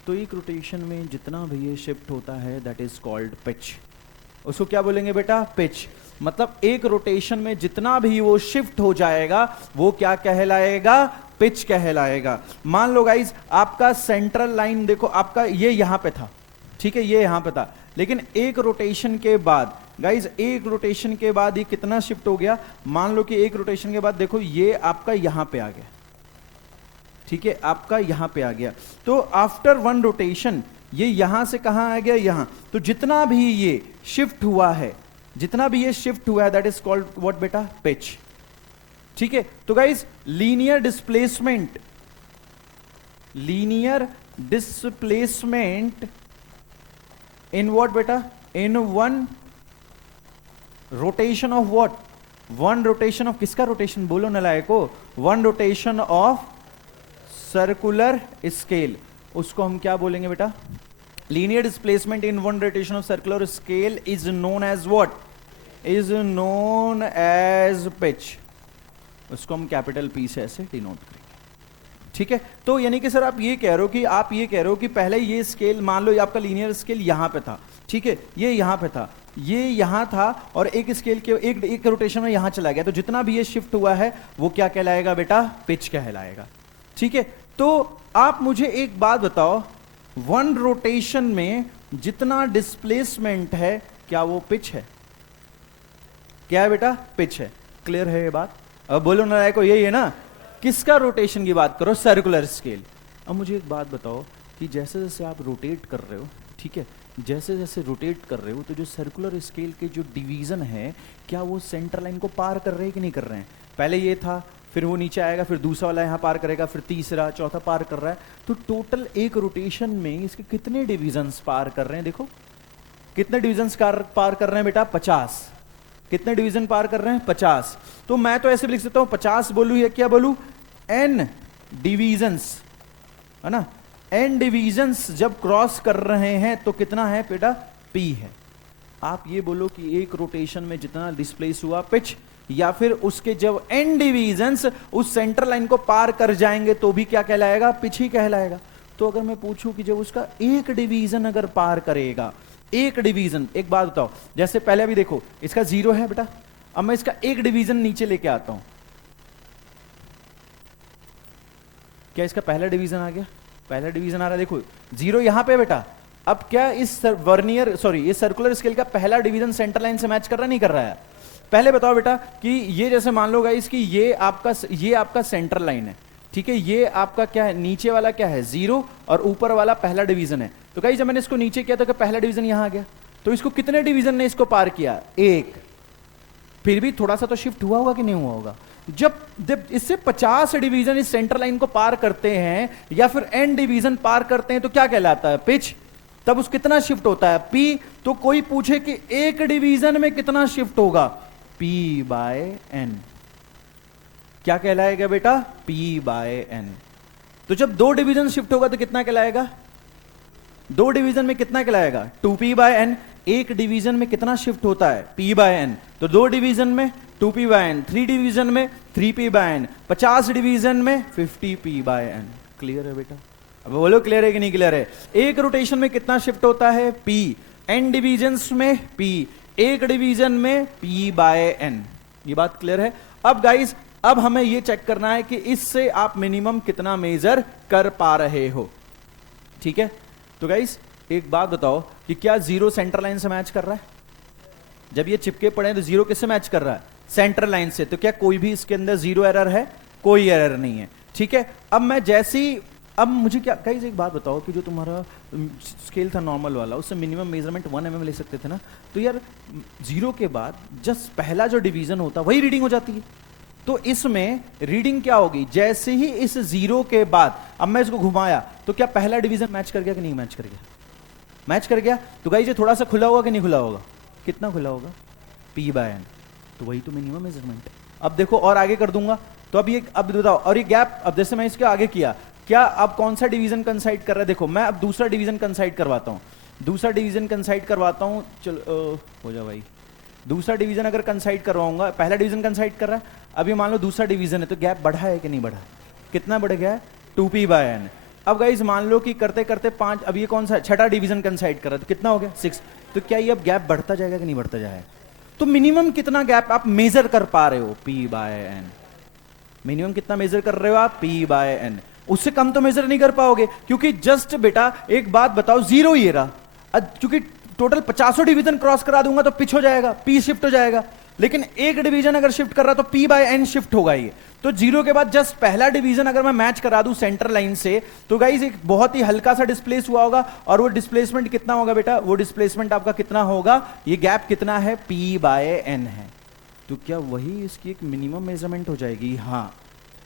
तो एक रोटेशन में जितना भी ये शिफ्ट होता है दैट इज कॉल्ड पिच। उसको क्या बोलेंगे बेटा, पिच। मतलब एक रोटेशन में जितना भी वो शिफ्ट हो जाएगा वो क्या कहलाएगा, पिच कहलाएगा। मान लो गाइज आपका सेंट्रल लाइन देखो, आपका ये यहां पे था, ठीक है, ये यहां पे था, लेकिन एक रोटेशन के बाद गाइज, एक रोटेशन के बाद ये कितना शिफ्ट हो गया, मान लो कि एक रोटेशन के बाद देखो ये आपका यहां पे आ गया, ठीक है, आपका यहां पे आ गया। तो आफ्टर 1 रोटेशन ये यहां से कहां आ गया, यहां। तो जितना भी ये शिफ्ट हुआ है, जितना भी ये शिफ्ट हुआ है दैट इज कॉल्ड व्हाट बेटा, पिच। ठीक है, तो guys linear displacement, linear displacement in what बेटा, in 1 rotation of what, 1 rotation of किसका रोटेशन, बोलो नलायको, 1 रोटेशन ऑफ सर्कुलर स्केल। उसको हम क्या बोलेंगे बेटा, linear displacement in 1 rotation of circular scale is known as what, is known as pitch. उसको हम कैपिटल पी से ऐसे डिनोट करेंगे। ठीक है, तो यानी कि सर आप ये कह रहे हो कि पहले ये स्केल, मान लो ये आपका लीनियर स्केल यहां पे था, ठीक है, ये यहां पे था, ये यहां था, और एक स्केल के एक रोटेशन में यहां चला गया, तो जितना भी ये शिफ्ट हुआ है वो क्या कहलाएगा बेटा, पिच कहलाएगा। ठीक है, तो आप मुझे एक बात बताओ, 1 रोटेशन में जितना डिस्प्लेसमेंट है क्या वो पिच है, क्या है बेटा, पिच है। क्लियर है ये बात, अब बोलो ना को, यही है ना, किसका रोटेशन की बात करो, सर्कुलर स्केल। अब मुझे एक बात बताओ कि जैसे जैसे आप रोटेट कर रहे हो, ठीक है, जैसे जैसे रोटेट कर रहे हो तो जो सर्कुलर स्केल के जो डिवीजन है क्या वो सेंटर लाइन को पार कर रहे हैं कि नहीं कर रहे हैं। पहले ये था, फिर वो नीचे आएगा, फिर दूसरा वाला यहाँ पार करेगा, फिर तीसरा चौथा पार कर रहा है। तो टोटल एक रोटेशन में इसके कितने डिविजन्स पार कर रहे हैं, देखो कितने डिविजन्स पार कर रहे हैं बेटा, 50। कितने डिवीजन पार कर रहे हैं, 50। तो मैं तो ऐसे भी लिख सकता हूं 50 बोलूं या क्या बोलूं, n डिवीजन्स, है ना, n डिवीजन्स जब क्रॉस कर रहे हैं तो कितना है बेटा, p है। आप ये बोलो कि एक रोटेशन में जितना डिस्प्लेस हुआ पिच, या फिर उसके जब n डिवीजन्स उस सेंटर लाइन को पार कर जाएंगे तो भी क्या कहलाएगा, पिच ही कहलाएगा। तो अगर मैं पूछूं कि जब उसका एक डिवीजन अगर पार करेगा, एक डिवीजन, एक बात बताओ, जैसे पहले अभी देखो इसका 0 है बेटा, अब मैं इसका एक डिवीजन नीचे लेके आता हूं, क्या इसका पहला डिवीजन आ गया, पहला डिवीजन आ रहा है, देखो 0 यहां पे बेटा। अब क्या इस वर्नियर सॉरी ये सर्कुलर स्केल का पहला डिवीजन सेंटर लाइन से मैच कर रहा नहीं कर रहा है। पहले बताओ बेटा कि ये जैसे मान लो गाइस कि ये आपका सेंटर लाइन है, ठीक है, ये आपका क्या है, नीचे वाला क्या है 0 और ऊपर वाला पहला डिवीजन है। तो गाइस जब मैंने इसको नीचे किया तो क्या पहला डिवीजन यहां आ गया, तो इसको कितने डिवीजन ने इसको पार किया, 1। फिर भी थोड़ा सा तो शिफ्ट हुआ होगा कि नहीं हुआ होगा। जब इससे 50 डिवीजन इस सेंटर लाइन को पार करते हैं या फिर n डिवीजन पार करते हैं तो क्या कहलाता है, पिच। तब उस कितना शिफ्ट होता है, p। तो कोई पूछे कि एक डिवीजन में कितना शिफ्ट होगा, p/n। क्या कहलाएगा बेटा, p/n। तो जब 2 डिवीजन शिफ्ट होगा तो कितना कहलाएगा, 2 डिवीजन में कितना कहलाएगा, 2p/n। एक डिवीजन में कितना शिफ्ट होता है, p/n। तो 2 डिवीजन में 2p/n, 3 डिवीजन में 3p/n, 50 डिवीजन में 50p/n। क्लियर है बेटा? अब बोलो क्लियर है कि नहीं क्लियर है? एक रोटेशन में कितना शिफ्ट होता है? p, n डिवीजन्स में p, एक डिवीजन में p/n। ये बात क्लियर है? अब गाइस, अब हमें ये चेक करना है कि इससे आप मिनिमम कितना मेजर कर पा रहे हो। ठीक है, तो गाइस एक बात बताओ कि क्या जीरो सेंटर लाइन से मैच कर रहा है? जब ये चिपके पड़े हैं तो जीरो किससे मैच कर रहा है? सेंटर लाइन से। तो क्या कोई भी इसके अंदर जीरो एरर है? कोई एरर नहीं है। ठीक है, अब मैं जैसी, अब मुझे क्या गाइस एक बात बताओ कि जो तुम्हारा स्केल था नॉर्मल वाला, उससे मिनिमम मेजरमेंट 1 mm ले सकते थे ना? तो यार जीरो के बाद जस्ट पहला जो डिवीजन होता वही रीडिंग हो जाती है। तो इसमें रीडिंग क्या होगी? जैसे ही इस जीरो के बाद अब मैं इसको घुमाया तो क्या पहला डिवीजन मैच कर गया कि नहीं मैच कर गया? मैच कर गया। तो गाइस ये थोड़ा सा खुला होगा कि नहीं खुला होगा? कितना खुला होगा? p/n। तो वही तो मिनिमम मेजरमेंट है। अब देखो और आगे कर दूंगा तो अब बताओ, और ये गैप, अब जैसे मैं इसके आगे किया, क्या अब कौन सा डिवीजन कंसाइड कर रहा है? देखो मैं अब दूसरा डिवीजन कंसाइड करवाता हूं, दूसरा डिवीजन कंसाइड करवाता हूं। चलो हो जा भाई। दूसरा डिवीजन अगर कंसाइड करवाऊंगा, पहला डिवीजन कंसाइड कर रहा है, अभी मान लो दूसरा डिवीजन है, तो गैप बढ़ा है कि नहीं बढ़ा? कितना बढ़ गया है? 2p/n। अब गाइस मान लो कि करते करते 5, अब ये कौन सा छठा डिवीजन कंसाइड कर रहा है, तो कितना हो गया? 6। तो क्या ये अब गैप बढ़ता जाएगा कि नहीं बढ़ता जाएगा? तो मिनिमम कितना गैप आप मेजर कर पा रहे हो? p/n। मिनिमम कितना मेजर कर रहे हो आप? p/n। उससे कम तो मेजर नहीं कर पाओगे, क्योंकि जस्ट बेटा एक बात बताओ, जीरो ही रहा, क्योंकि टोटल 50 डिवीजन क्रॉस करा दूंगा तो पिच हो जाएगा, p शिफ्ट हो जाएगा। लेकिन एक डिवीजन अगर शिफ्ट कर रहा तो p/n शिफ्ट होगा ये। तो जीरो के बाद जस्ट पहला डिवीजन अगर मैं मैच करा दूं सेंटर लाइन से, तो गाइस एक बहुत ही हल्का सा डिस्प्लेस हुआ होगा, और वो डिस्प्लेसमेंट कितना होगा बेटा? वो डिस्प्लेसमेंट आपका कितना होगा? ये गैप कितना है? p/n है। तो क्या वही इसकी एक मिनिमम मेजरमेंट हो जाएगी? हाँ।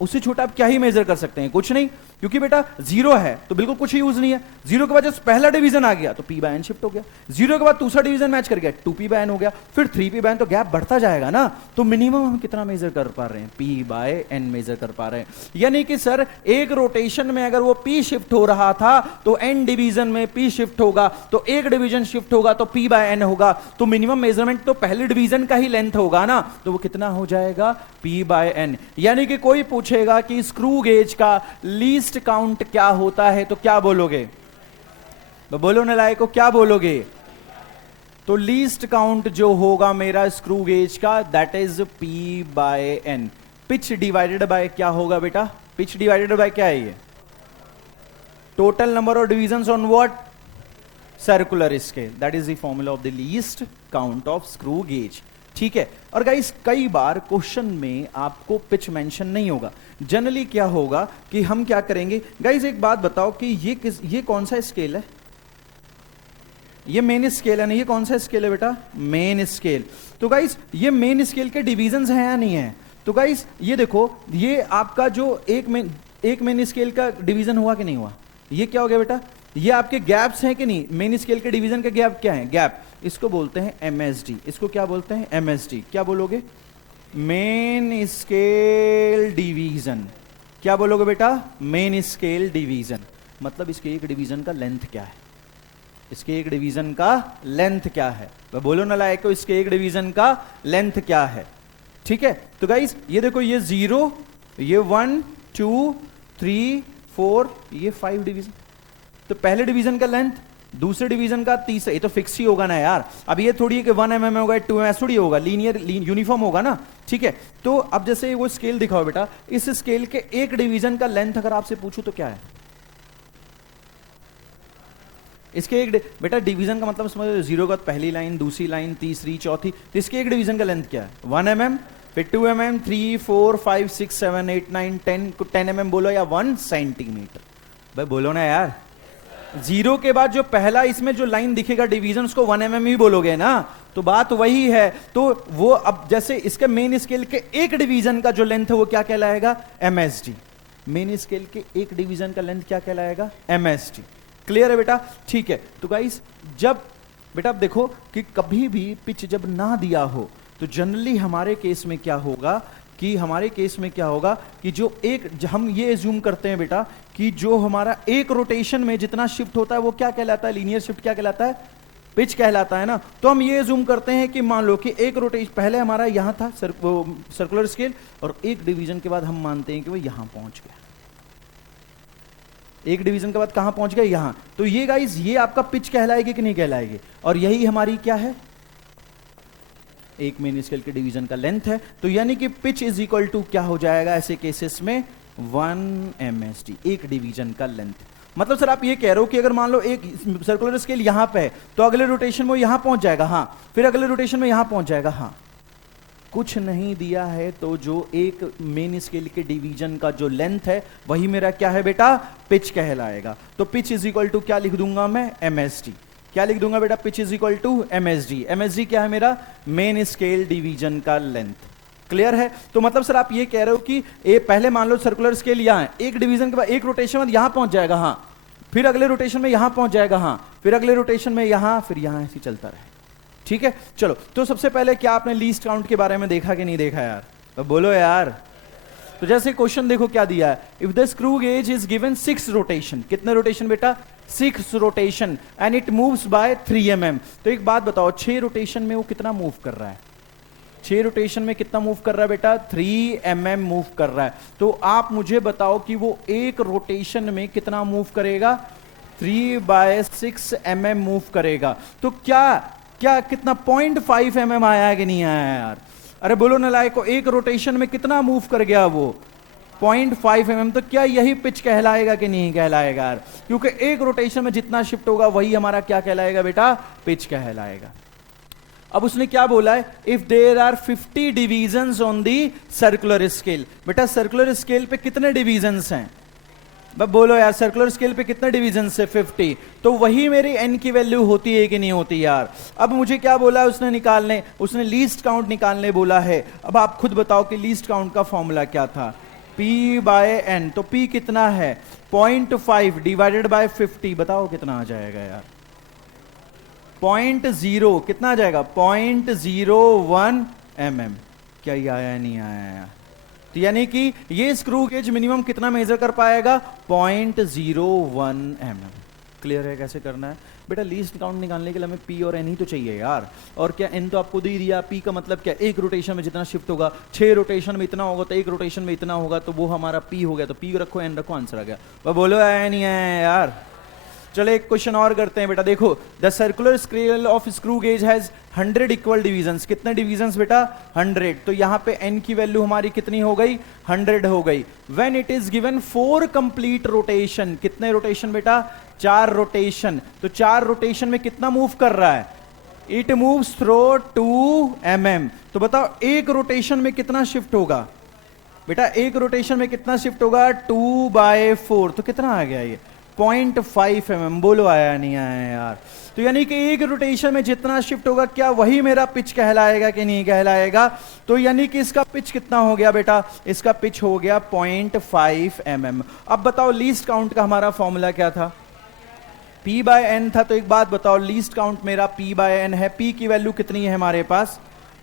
उससे छोटा आप क्या ही मेजर कर सकते हैं? कुछ नहीं, क्योंकि बेटा जीरो है तो बिल्कुल कुछ यूज नहीं है। जीरो के बाद जब पहला डिवीजन आ गया तो p/n शिफ्ट हो गया, जीरो के बाद दूसरा डिवीजन मैच कर गया 2p/n हो गया, फिर 3p/n, तो गैप बढ़ता जाएगा ना। तो मिनिमम हम कितना मेजर कर पा रहे हैं? p/n मेजर कर पा रहे हैं। यानी कि सर एक रोटेशन में अगर वो p शिफ्ट हो रहा था तो n डिवीजन में p शिफ्ट होगा, तो एक डिवीजन शिफ्ट होगा तो p/n होगा। तो मिनिमम मेजरमेंट तो पहले डिवीजन का ही लेंथ होगा ना, तो वो कितना हो जाएगा? p/n। यानी कि कोई पूछेगा कि स्क्रू गेज का लीस्ट काउंट क्या होता है, तो क्या बोलोगे? तो बोलो ना लाइक, क्या बोलोगे? तो लीस्ट काउंट जो होगा मेरा स्क्रू गेज का, that is p/n। Pitch divided by क्या होगा बेटा? पिच डिवाइडेड बाय क्या है ये? Total number of divisions on what? Circular scale. That is the formula of the least count of screw gauge. ठीक है। और गाइस कई बार क्वेश्चन में आपको पिच मेंशन नहीं होगा। जनरली क्या होगा कि हम क्या करेंगे? गाइस एक बात बताओ कि ये कौन सा स्केल है? ये मेन स्केल है ना? ये कौन सा स्केल है बेटा? Main scale. तो गाइस ये मेन स्केल के डिविजन्स हैं या नहीं है? तो गाइस ये देखो, ये आपका जो एक मेन स्केल का डिवीजन हुआ कि नहीं हुआ? ये क्या हो गया बेटा? ये आपके गैप्स हैं कि नहीं? मेन स्केल के डिवीजन के गैप क्या है? गैप। इसको बोलते हैं MSD। इसको क्या बोलते हैं? MSD। क्या बोलोगे? Main scale division. क्या बोलोगे बेटा? Main scale division. मतलब इसके एक डिवीजन का लेंथ क्या है? इसके एक डिवीजन का लेंथ क्या है? तो बोलो ना लायक, इसके एक डिवीजन का लेंथ क्या है? ठीक है। तो गाइस ये देखो, ये 0, ये 1 2 3 4, ये 5 डिवीजन। तो पहले डिवीजन का लेंथ, दूसरे डिवीजन का तीसरा, ये तो फिक्स ही होगा ना यार। अब ये थोड़ी है कि 1 mm होगा 2 mm, थोड़ी होगा, लीनियर यूनिफॉर्म होगा ना। ठीक है। तो अब जैसे वो स्केल दिखाओ बेटा, इस स्केल के एक डिवीजन का लेंथ अगर आपसे पूछूं तो क्या है? इसके एक बेटा डिवीजन का मतलब समझ, 0 का पहली लाइन, दूसरी लाइन, तीसरी, चौथी, तो इसके एक डिवीजन का लेंथ क्या है? 1 mm, फिर 2 mm, 3 4 5 6 7 8 9 10 mm बोलो, या 1 सेंटीमीटर। भाई बोलो ना यार। 0 के बाद जो पहला इसमें जो लाइन दिखेगा डिवीजन, उसको 1 mm ही बोलोगे ना। तो बात वही है। तो वो अब जैसे इसके मेन स्केल के एक डिवीजन का जो लेंथ है वो क्या कहलाएगा? MSD। मेन स्केल के एक डिवीजन का लेंथ क्या कहलाएगा? MSD। क्लियर है बेटा? ठीक है। तो गाइस जब बेटा आप देखो कि कभी भी पिच जब ना दिया हो तो जनरली हमारे केस में क्या होगा कि जो एक, हम ये एज्यूम करते हैं बेटा कि जो हमारा एक रोटेशन में जितना शिफ्ट होता है वो क्या कहलाता है? लीनियर शिफ्ट क्या कहलाता है? पिच कहलाता है ना। तो हम ये जूम करते हैं कि मान लो कि एक रोटेशन पहले हमारा यहां था सर्कुलर स्केल, और एक डिवीजन के बाद हम मानते हैं कि वो यहां पहुंच गया। एक डिवीजन के बाद कहां पहुंच गया? यहां। तो ये गाइस ये आपका पिच कहलाएगी कि नहीं कहलाएगी? और यही हमारी क्या है? एक मेन स्केल के डिवीजन का लेंथ है। तो यानी कि पिच इज इक्वल टू क्या हो जाएगा ऐसे केसेस में? 1 MSD, एक डिवीजन का लेंथ। मतलब सर आप ये कह रहे हो कि अगर मान लो एक सर्कुलर स्केल यहां पे है तो अगले रोटेशन में यहां पहुंच जाएगा, हाँ, फिर अगले रोटेशन में यहां पहुंच जाएगा, हाँ। कुछ नहीं दिया है तो जो एक मेन स्केल के डिवीजन का जो लेंथ है वही मेरा क्या है बेटा? पिच कहलाएगा। तो पिच इज इक्वल टू क्या लिख दूंगा मैं? MSD। क्या लिख दूंगा बेटा? Pitch is equal to MSD। MSD क्या है मेरा? मेन स्केल डिवीजन का लेंथ। क्लियर है? तो मतलब सर आप ये कह रहे हो कि पहले मान लो सर्कुलर स्केल यहां है, एक डिवीजन के बाद एक रोटेशन में यहां पहुंच जाएगा, हाँ, फिर अगले रोटेशन में यहां पहुंच जाएगा, हाँ, फिर अगले रोटेशन में यहां, फिर यहां, ऐसे चलता रहे। ठीक है, चलो। तो सबसे पहले क्या आपने लीस्ट काउंट के बारे में देखा कि नहीं देखा यार? तो बोलो यार। तो जैसे क्वेश्चन देखो क्या दिया है, if the screw gauge is given 6 rotation, कितने रोटेशन बेटा? 6 rotation, and it moves bye 3 mm। तो एक बात बताओ, 6 रोटेशन में वो कितना मूव कर रहा है? 6 रोटेशन में कितना मूव कर रहा है बेटा? 3 mm मूव कर रहा है। तो आप मुझे बताओ कि वो एक रोटेशन में कितना मूव करेगा? 3/6 mm मूव करेगा। तो क्या क्या कितना 0.5 mm आया है कि नहीं आया यार? अरे बोलो ना लायक को, एक रोटेशन में कितना मूव कर गया वो? 0.5 mm। तो क्या यही पिच कहलाएगा कि नहीं कहलाएगा यार? क्योंकि एक रोटेशन में जितना शिफ्ट होगा वही हमारा क्या कहलाएगा बेटा? पिच कहलाएगा। अब उसने क्या बोला है? If there are 50 divisions on the circular scale. बेटा सर्कुलर स्केल पे कितने डिवीजन्स हैं? बोलो यार, सर्कुलर स्केल पे कितने डिवीजन से? 50। तो वही मेरी n की वैल्यू होती है कि नहीं होती यार? अब मुझे क्या बोला है उसने निकालने? उसने लीस्ट काउंट निकालने बोला है। अब आप खुद बताओ कि लीस्ट काउंट का फॉर्मूला क्या था? P/n। तो P कितना है? 0.5 डिवाइडेड बाय 50। बताओ कितना आ जाएगा यार? 0.0 कितना आ जाएगा? 0.01 mm। क्या ये आया नहीं आया यार? तो यानी कि ये स्क्रू गेज मिनिमम कितना मेजर कर पाएगा? 0.01 mm। क्लियर है कैसे करना है? बेटा लीस्ट काउंट निकालने के लिए हमें पी और एन ही तो चाहिए यार। और क्या एन तो आपको दे ही दिया। पी का मतलब क्या? एक रोटेशन में जितना शिफ्ट होगा, 6 रोटेशन में इतना होगा, तो एक रोटेशन में इतना होगा, तो वो हमारा पी हो गया। तो पी रखो, एन रखो, आंसर आ गया। वह बोलो आया नहीं आया यार? चलो एक क्वेश्चन और करते हैं बेटा। देखो, the circular scale of screw gauge has 100 equal divisions. कितने डिवीजन्स बेटा? 100। तो यहां पे n की वैल्यू हमारी कितनी हो गई? 100 हो गई। When it is given 4 complete rotation. कितने रोटेशन बेटा? 4 रोटेशन। तो 4 रोटेशन में कितना मूव कर रहा है? It moves through 2 mm। तो बताओ एक रोटेशन में कितना शिफ्ट होगा बेटा? एक रोटेशन में कितना शिफ्ट होगा? 2/4। तो कितना आ गया ये? 0.5 mm। बोलो आया नहीं आया यार? तो यानी कि एक रोटेशन में जितना शिफ्ट होगा क्या वही मेरा पिच कहलाएगा कि नहीं कहलाएगा? तो यानी कि इसका पिच कितना हो गया बेटा? इसका पिच हो गया 0.5 mm। अब बताओ लीस्ट काउंट का हमारा फॉर्मूला क्या था? P/n था। तो एक बात बताओ, लीस्ट काउंट मेरा P/n है। P की वैल्यू कितनी है हमारे पास?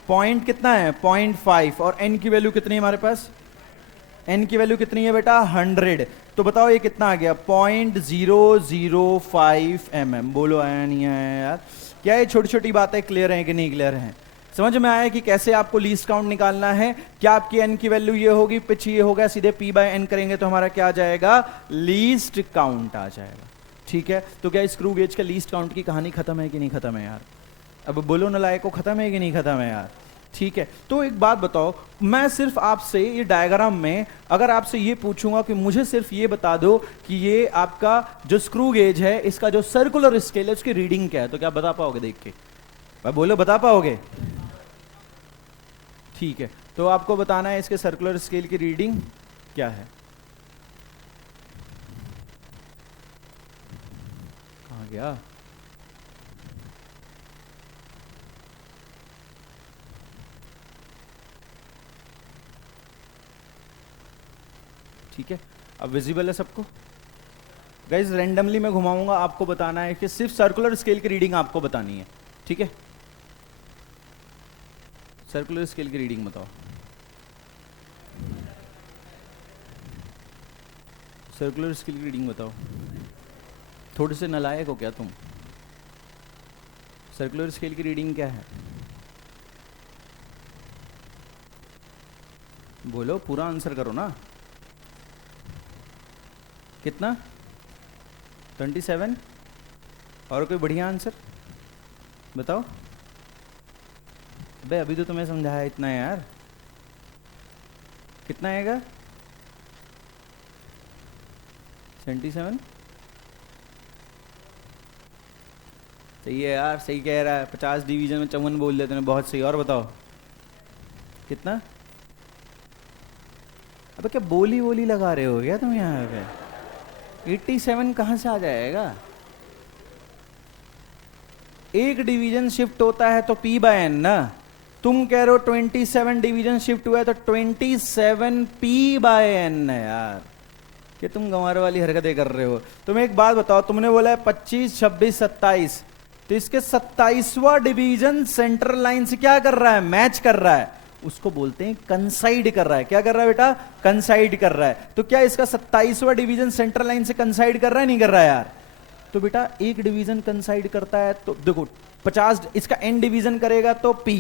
पॉइंट कितना है? 0.5। और n की वैल्यू कितनी है हमारे पास? n की वैल्यू कितनी है बेटा? 100। तो बताओ ये कितना आ गया? 0.005 mm। बोलो आया नहीं आया यार? क्या ये छोटी छोटी बातें क्लियर हैं कि नहीं क्लियर हैं? समझ में आया कि कैसे आपको लीस्ट काउंट निकालना है? क्या आपकी n की वैल्यू ये होगी, पिच ये होगा, सीधे P/n करेंगे तो हमारा क्या आ जाएगा? लीस्ट काउंट आ जाएगा। ठीक है, तो क्या स्क्रू गेज का लीस्ट काउंट की कहानी खत्म है कि नहीं खत्म है यार? अब बोलो न लायक को, खत्म है कि नहीं खत्म है यार? ठीक है, तो एक बात बताओ, मैं सिर्फ आपसे ये डायग्राम में अगर आपसे ये पूछूंगा कि मुझे सिर्फ ये बता दो कि ये आपका जो स्क्रू गेज है इसका जो सर्कुलर स्केल है उसकी रीडिंग क्या है, तो क्या बता पाओगे देख के? भाई बोलो, बता पाओगे? ठीक है, तो आपको बताना है इसके सर्कुलर स्केल की रीडिंग क्या है। कहाँ गया? ठीक है, अब विजिबल है सबको? गाइज रैंडमली मैं घुमाऊंगा, आपको बताना है कि सिर्फ सर्कुलर स्केल की रीडिंग आपको बतानी है। ठीक है, सर्कुलर स्केल की रीडिंग बताओ। सर्कुलर स्केल की रीडिंग बताओ। थोड़े से नालायक हो क्या तुम? सर्कुलर स्केल की रीडिंग क्या है? बोलो, पूरा आंसर करो ना। कितना? 27। और कोई बढ़िया आंसर बताओ। बे अभी तो तुम्हें समझाया इतना है यार। कितना आएगा? 77। सही है यार, सही कह रहा है। 50 डिवीजन में 54 बोल देते हैं, बहुत सही। और बताओ कितना? अबे क्या बोली वोली लगा रहे हो क्या तुम यहाँ पे? 87 कहाँ से आ जाएगा? एक डिवीजन शिफ्ट होता है तो P/n ना। तुम कह रहे हो 27 डिवीजन शिफ्ट हुआ है तो 27 P/n है यार। कि तुम गंवार वाली हरकतें कर रहे हो। तुम एक बात बताओ, तुमने बोला है 25, 26, 27, तो इसके 27वां डिवीजन सेंट्रल लाइन से क्या कर रहा है? मैच कर रहा है। उसको बोलते हैं कंसाइड कर रहा है। क्या कर रहा है बेटा? कंसाइड कर रहा है। तो क्या इसका 27वां डिवीजन सेंट्रल लाइन से कंसाइड कर रहा है? नहीं कर रहा है यार। तो बेटा एक डिवीजन कंसाइड करता है तो देखो 50 इसका n डिवीजन करेगा तो p,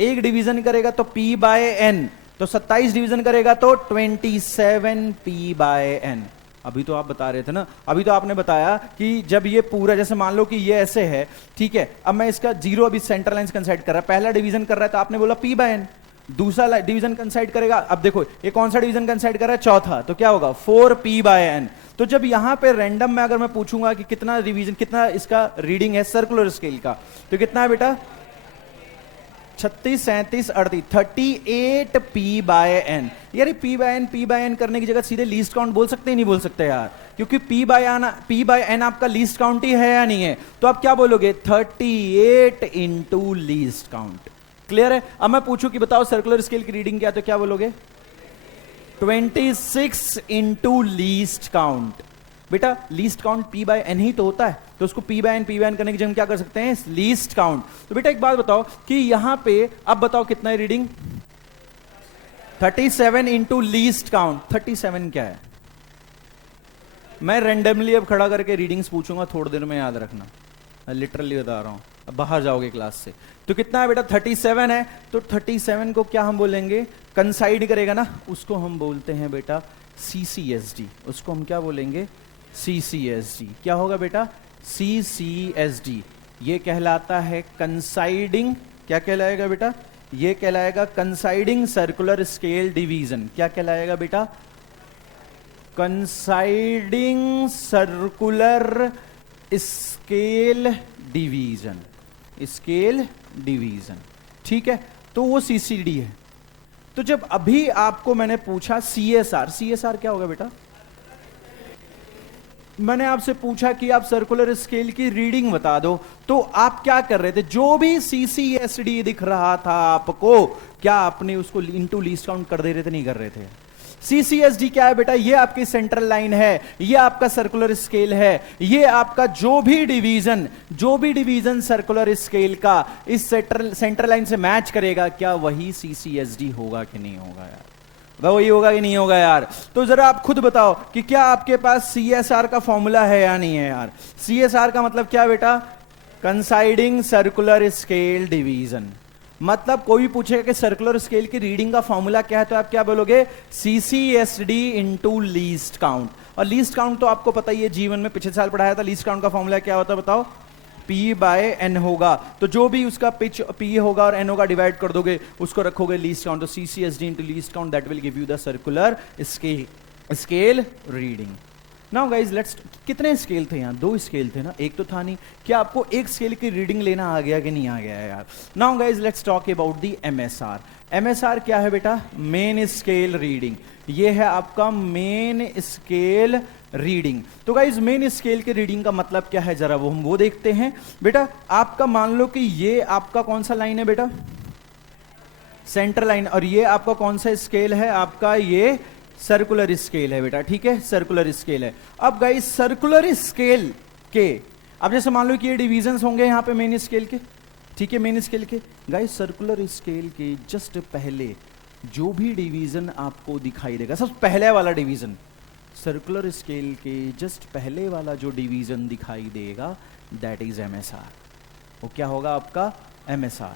एक डिवीजन करेगा तो P/n, तो 27 डिवीजन करेगा तो 27 P/n। अभी तो आप बता रहे थे ना, अभी तो आपने बताया कि जब ये पूरा, जैसे मान लो कि ये ऐसे है, ठीक है, अब मैं इसका 0 अभी सेंट्रल लाइन कंसाइड कर रहा है, पहला डिवीजन कर रहा है तो आपने बोला P/n, दूसरा डिवीजन कंसाइड करेगा। अब देखो ये कौन सा डिवीजन कंसाइड कर रहा है? चौथा, तो क्या होगा? 4 P/n। तो जब यहां पे रैंडम में अगर मैं पूछूंगा कि कितना रिवीजन, कितना इसका रीडिंग है सर्कुलर स्केल का, तो कितना है बेटा? 36, 37, 38, 38 P/n। यार P/n करने की जगह सीधे लीस्ट काउंट बोल सकते ही नहीं बोल सकते यार, क्योंकि P/n आपका लीस्ट काउंट ही है या नहीं है? तो आप क्या बोलोगे? 38 इंटू लीस्ट काउंट। क्लियर है? अब मैं पूछूं कि बताओ सर्कुलर स्केल की रीडिंग क्या, तो क्या बोलोगे? 26 इंटू लीस्ट काउंट। बेटा लीस्ट काउंट P/n ही तो होता है, तो उसको P/n करने की जगह हम क्या कर सकते हैं? Least count. तो बेटा एक बात बताओ कि यहां पे अब बताओ कितना है रीडिंग? 37 into least count. 37 क्या है? मैं रेंडमली अब खड़ा करके रीडिंग्स पूछूंगा, थोड़ी देर में याद रखना, मैं लिटरली बता रहा हूं, अब बाहर जाओगे क्लास से। तो कितना है बेटा? 37 है। तो 37 को क्या हम बोलेंगे? कंसाइड करेगा ना, उसको हम बोलते हैं बेटा CCSD। उसको हम क्या बोलेंगे? CCSD। क्या होगा बेटा? CCSD। ये कहलाता है कंसाइडिंग, क्या कहलाएगा बेटा? ये कहलाएगा कंसाइडिंग सर्कुलर स्केल डिवीजन। क्या कहलाएगा बेटा? Considering circular scale division. Scale division, ठीक है, तो वो CCD है। तो जब अभी आपको मैंने पूछा CSR, CSR क्या होगा बेटा? मैंने आपसे पूछा कि आप सर्कुलर स्केल की रीडिंग बता दो, तो आप क्या कर रहे थे? जो भी CCSD दिख रहा था आपको, क्या आपने उसको इंटू लीस्ट काउंट कर दे रहे थे? नहीं कर रहे थे। CCSD क्या है बेटा? ये आपकी सेंट्रल लाइन है, ये आपका सर्कुलर स्केल है, ये आपका जो भी डिवीजन सर्कुलर स्केल का इस सेंट्रल लाइन से मैच करेगा, क्या वही CCSD होगा कि नहीं होगा यार? वही होगा कि नहीं होगा यार? तो जरा आप खुद बताओ कि क्या आपके पास CSR का फॉर्मूला है या नहीं है यार? CSR का मतलब क्या बेटा? Considering circular scale division. मतलब कोई पूछेगा कि सर्कुलर स्केल की रीडिंग का फॉर्मूला क्या है, तो आप क्या बोलोगे? CCSD into least count. और लीस्ट काउंट तो आपको पता ही है, जीवन में पिछले साल पढ़ाया था। लीस्ट काउंट का फॉर्मूला क्या होता है बताओ? P/n होगा। तो जो भी उसका पिच P होगा और n होगा, डिवाइड कर दोगे, उसको रखोगे लीस्ट काउंट। तो CCSD into least count, that will give you the circular scale reading. Now guys let's, कितने स्केल थे यहाँ? 2 स्केल थे ना, एक तो था नहीं। क्या आपको एक स्केल की रीडिंग लेना आ गया कि नहीं आ गया है यार? Now guys let's talk about the MSR। MSR क्या है बेटा? Main scale reading. ये है आपका मेन स्केल रीडिंग। तो गाइज मेन स्केल के रीडिंग का मतलब क्या है, जरा वो देखते हैं। बेटा आपका मान लो कि ये आपका कौन सा लाइन है बेटा? Central line. और ये आपका कौन सा स्केल है? आपका ये सर्कुलर स्केल है बेटा, ठीक है, सर्कुलर स्केल है। अब गाइस सर्कुलर स्केल के, अब जैसे मान लो कि ये डिवीजन्स होंगे यहाँ पे मेन स्केल के, ठीक है, मेन स्केल के। गाइस सर्कुलर स्केल के जस्ट पहले जो भी डिवीजन आपको दिखाई देगा, सबसे पहले वाला डिवीजन, सर्कुलर स्केल के जस्ट पहले वाला जो डिवीजन दिखाई देगा, दैट इज MSR। वो क्या होगा आपका MSR।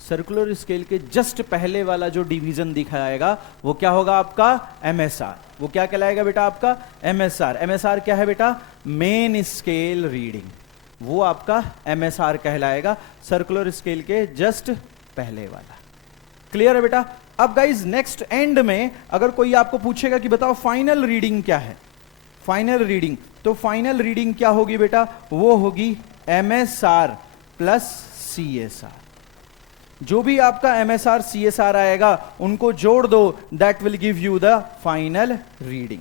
सर्कुलर स्केल के जस्ट पहले वाला जो डिवीजन दिखाएगा वो क्या होगा आपका MSR। वो क्या कहलाएगा बेटा आपका MSR। MSR क्या है बेटा, मेन स्केल रीडिंग, वो आपका MSR कहलाएगा सर्कुलर स्केल के जस्ट पहले वाला। क्लियर है बेटा। अब गाइज नेक्स्ट एंड में अगर कोई आपको पूछेगा कि बताओ फाइनल रीडिंग क्या है, फाइनल रीडिंग, तो फाइनल रीडिंग क्या होगी बेटा, वो होगी MSR प्लस CSR। जो भी आपका MSR CSR आएगा उनको जोड़ दो, that will give you the final reading.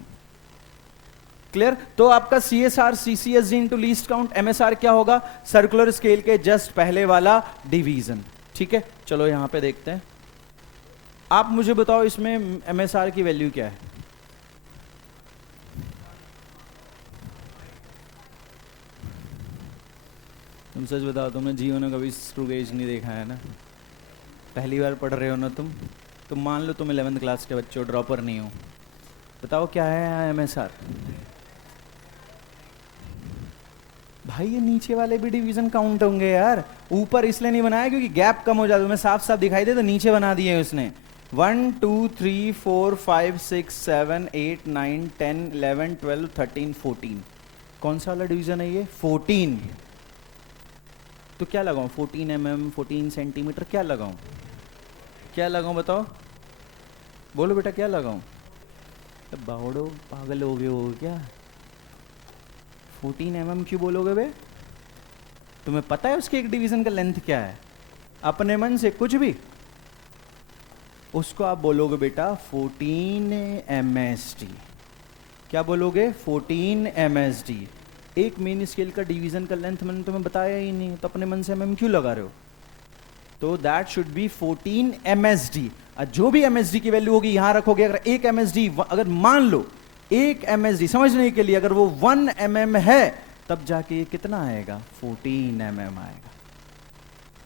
Clear. तो आपका CSR CCSD into least count, MSR क्या होगा, सर्कुलर स्केल के जस्ट पहले वाला डिवीजन। ठीक है, चलो यहां पे देखते हैं। आप मुझे बताओ इसमें MSR की वैल्यू क्या है। तुम सच बताओ, तुमने जीवन में कभी स्क्रू गेज नहीं देखा है ना, पहली बार पढ़ रहे हो ना तुम मान लो तुम 11th क्लास के बच्चे हो, ड्रॉपर नहीं हो, बताओ क्या है MSR। भाई ये नीचे वाले भी डिवीजन काउंट होंगे यार, ऊपर इसलिए नहीं बनाया क्योंकि गैप कम हो जाता है, तुम्हें साफ साफ दिखाई दे तो नीचे बना दिए उसने। 1 2 3 4 5 6 7 8 9 10 11 12 13 14, कौन सा वाला डिवीजन है ये, 14। तो क्या लगाऊं, 14 mm 14 सेंटीमीटर, क्या लगाऊं, क्या लगाऊं बताओ, बोलो बेटा क्या लगाऊं। बावड़ो पागल हो गए हो क्या, 14 mm क्यों बोलोगे बे, तुम्हें पता है उसके एक डिवीजन का लेंथ क्या है, अपने मन से कुछ भी, उसको आप बोलोगे बेटा 14 MSD। क्या बोलोगे, 14 MSD। एक मेन स्केल का डिवीजन का लेंथ मैंने तुम्हें बताया ही नहीं, तो अपने मन से mm क्यों लगा रहे हो, तो दैट शुड बी 14 MSD। जो भी MSD की वैल्यू होगी यहां रखोगे, अगर एक MSD, अगर मान लो एक MSD समझने के लिए अगर वो 1 mm है तब जाके ये कितना आएगा, 14 mm आएगा।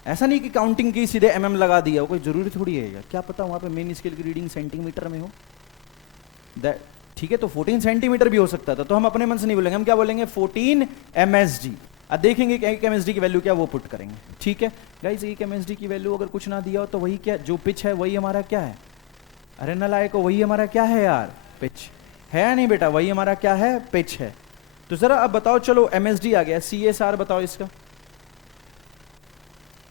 ऐसा नहीं कि काउंटिंग की सीधे mm लगा दिया, कोई जरूरी थोड़ी है, क्या पता वहां पे मेन स्केल की रीडिंग सेंटीमीटर में हो, ठीक है, तो 14 सेंटीमीटर भी हो सकता था, तो हम अपने मन से नहीं बोलेंगे, हम क्या बोलेंगे 14 MSD। अब देखेंगे कि एक MSD की वैल्यू क्या, वो पुट करेंगे। ठीक है गाइस, एक MSD की वैल्यू अगर कुछ ना दिया हो तो वही क्या, जो पिच है वही हमारा क्या है, अरे नालायक, वही हमारा क्या है यार, पिच है या नहीं बेटा, वही हमारा क्या है, पिच है। तो जरा अब बताओ, चलो MSD आ गया, CSR बताओ इसका,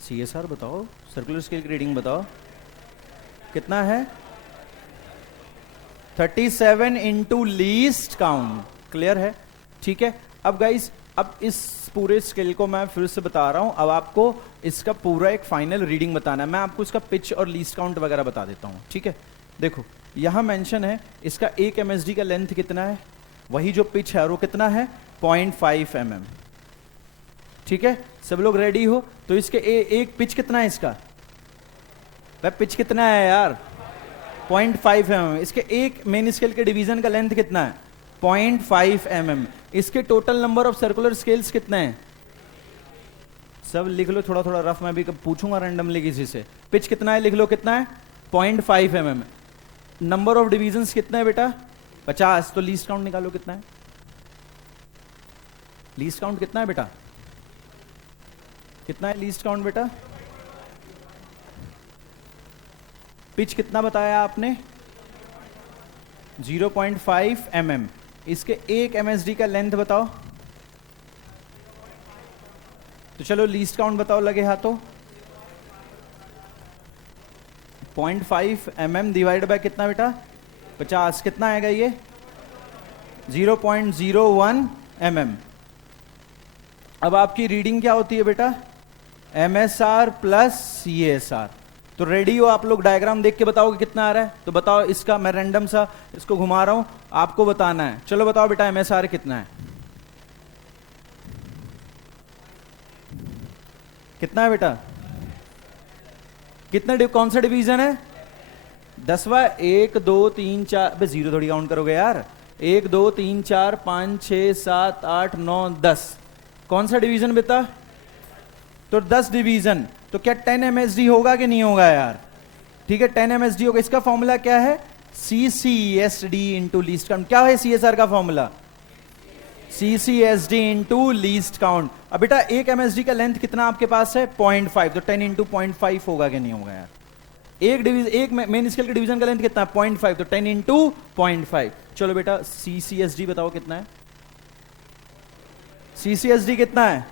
CSR बताओ, सर्कुलर स्केल की रीडिंग बताओ कितना है, 37 इंटू लीस्ट काउंट। क्लियर है, ठीक है। अब गाइस, अब इस पूरे स्केल को मैं फिर से बता रहा हूं, अब आपको इसका पूरा एक फाइनल रीडिंग बताना है, मैं आपको इसका पिच और लीस्ट काउंट वगैरह बता देता हूं। ठीक है, देखो यहां मेंशन है इसका एक MSD का लेंथ कितना है, वही जो पिच है वो कितना है, 0.5 mm। ठीक है, सब लोग रेडी हो, तो इसके एक पिच कितना है इसका, वह पिच कितना है यार, 0.5 mm। इसके एक मेन स्केल के डिवीजन का लेंथ कितना है, 0.5 mm। इसके total number of circular scales कितने हैं, सब लिख लो थोड़ा थोड़ा रफ, मैं भी पूछूंगा रैंडमली किसी से, पिच कितना है लिख लो, कितना है 0.5 mm। नंबर ऑफ डिवीजन कितना है बेटा 50, तो लीस्ट काउंट निकालो कितना है, लीस्ट काउंट कितना है बेटा, कितना है लीस्ट काउंट बेटा, पिच कितना बताया आपने 0.5 mm। इसके एक MSD का लेंथ बताओ, तो चलो लीस्ट काउंट बताओ लगे हाथों, 0.5 mm डिवाइड बाय कितना बेटा 50, कितना आएगा ये 0.01 mm। अब आपकी रीडिंग क्या होती है बेटा, MSR प्लस CSR। तो रेडी हो आप लोग, डायग्राम देख के बताओगे कितना आ रहा है, तो बताओ इसका, मैं रैंडम सा इसको घुमा रहा हूं, आपको बताना है। चलो बताओ बेटा MSR कितना है, कितना है बेटा, कितना, कौन सा डिवीजन है, 10वां, 1 2 3 4, बे जीरो थोड़ी काउंट करोगे यार, 1 2 3 4 5 6 7 8 9 10, कौन सा डिवीजन बेटा, तो 10 डिवीजन, तो क्या 10 MSD होगा कि नहीं होगा यार, ठीक है 10 MSD होगा। इसका फॉर्मूला क्या है, CCSD इंटू लीस्ट काउंट। क्या है CSR का formula, CCSD into least count. अब बेटा एक MSD का लेंथ कितना आपके पास है 0.5, तो 10 इंटू 0.5 होगा कि नहीं होगा यार? एक मेन स्केल के डिवीजन का लेंथ कितना है 0.5, तो 10 इंटू 0.5। चलो बेटा CCSD बताओ कितना है? CCSD कितना है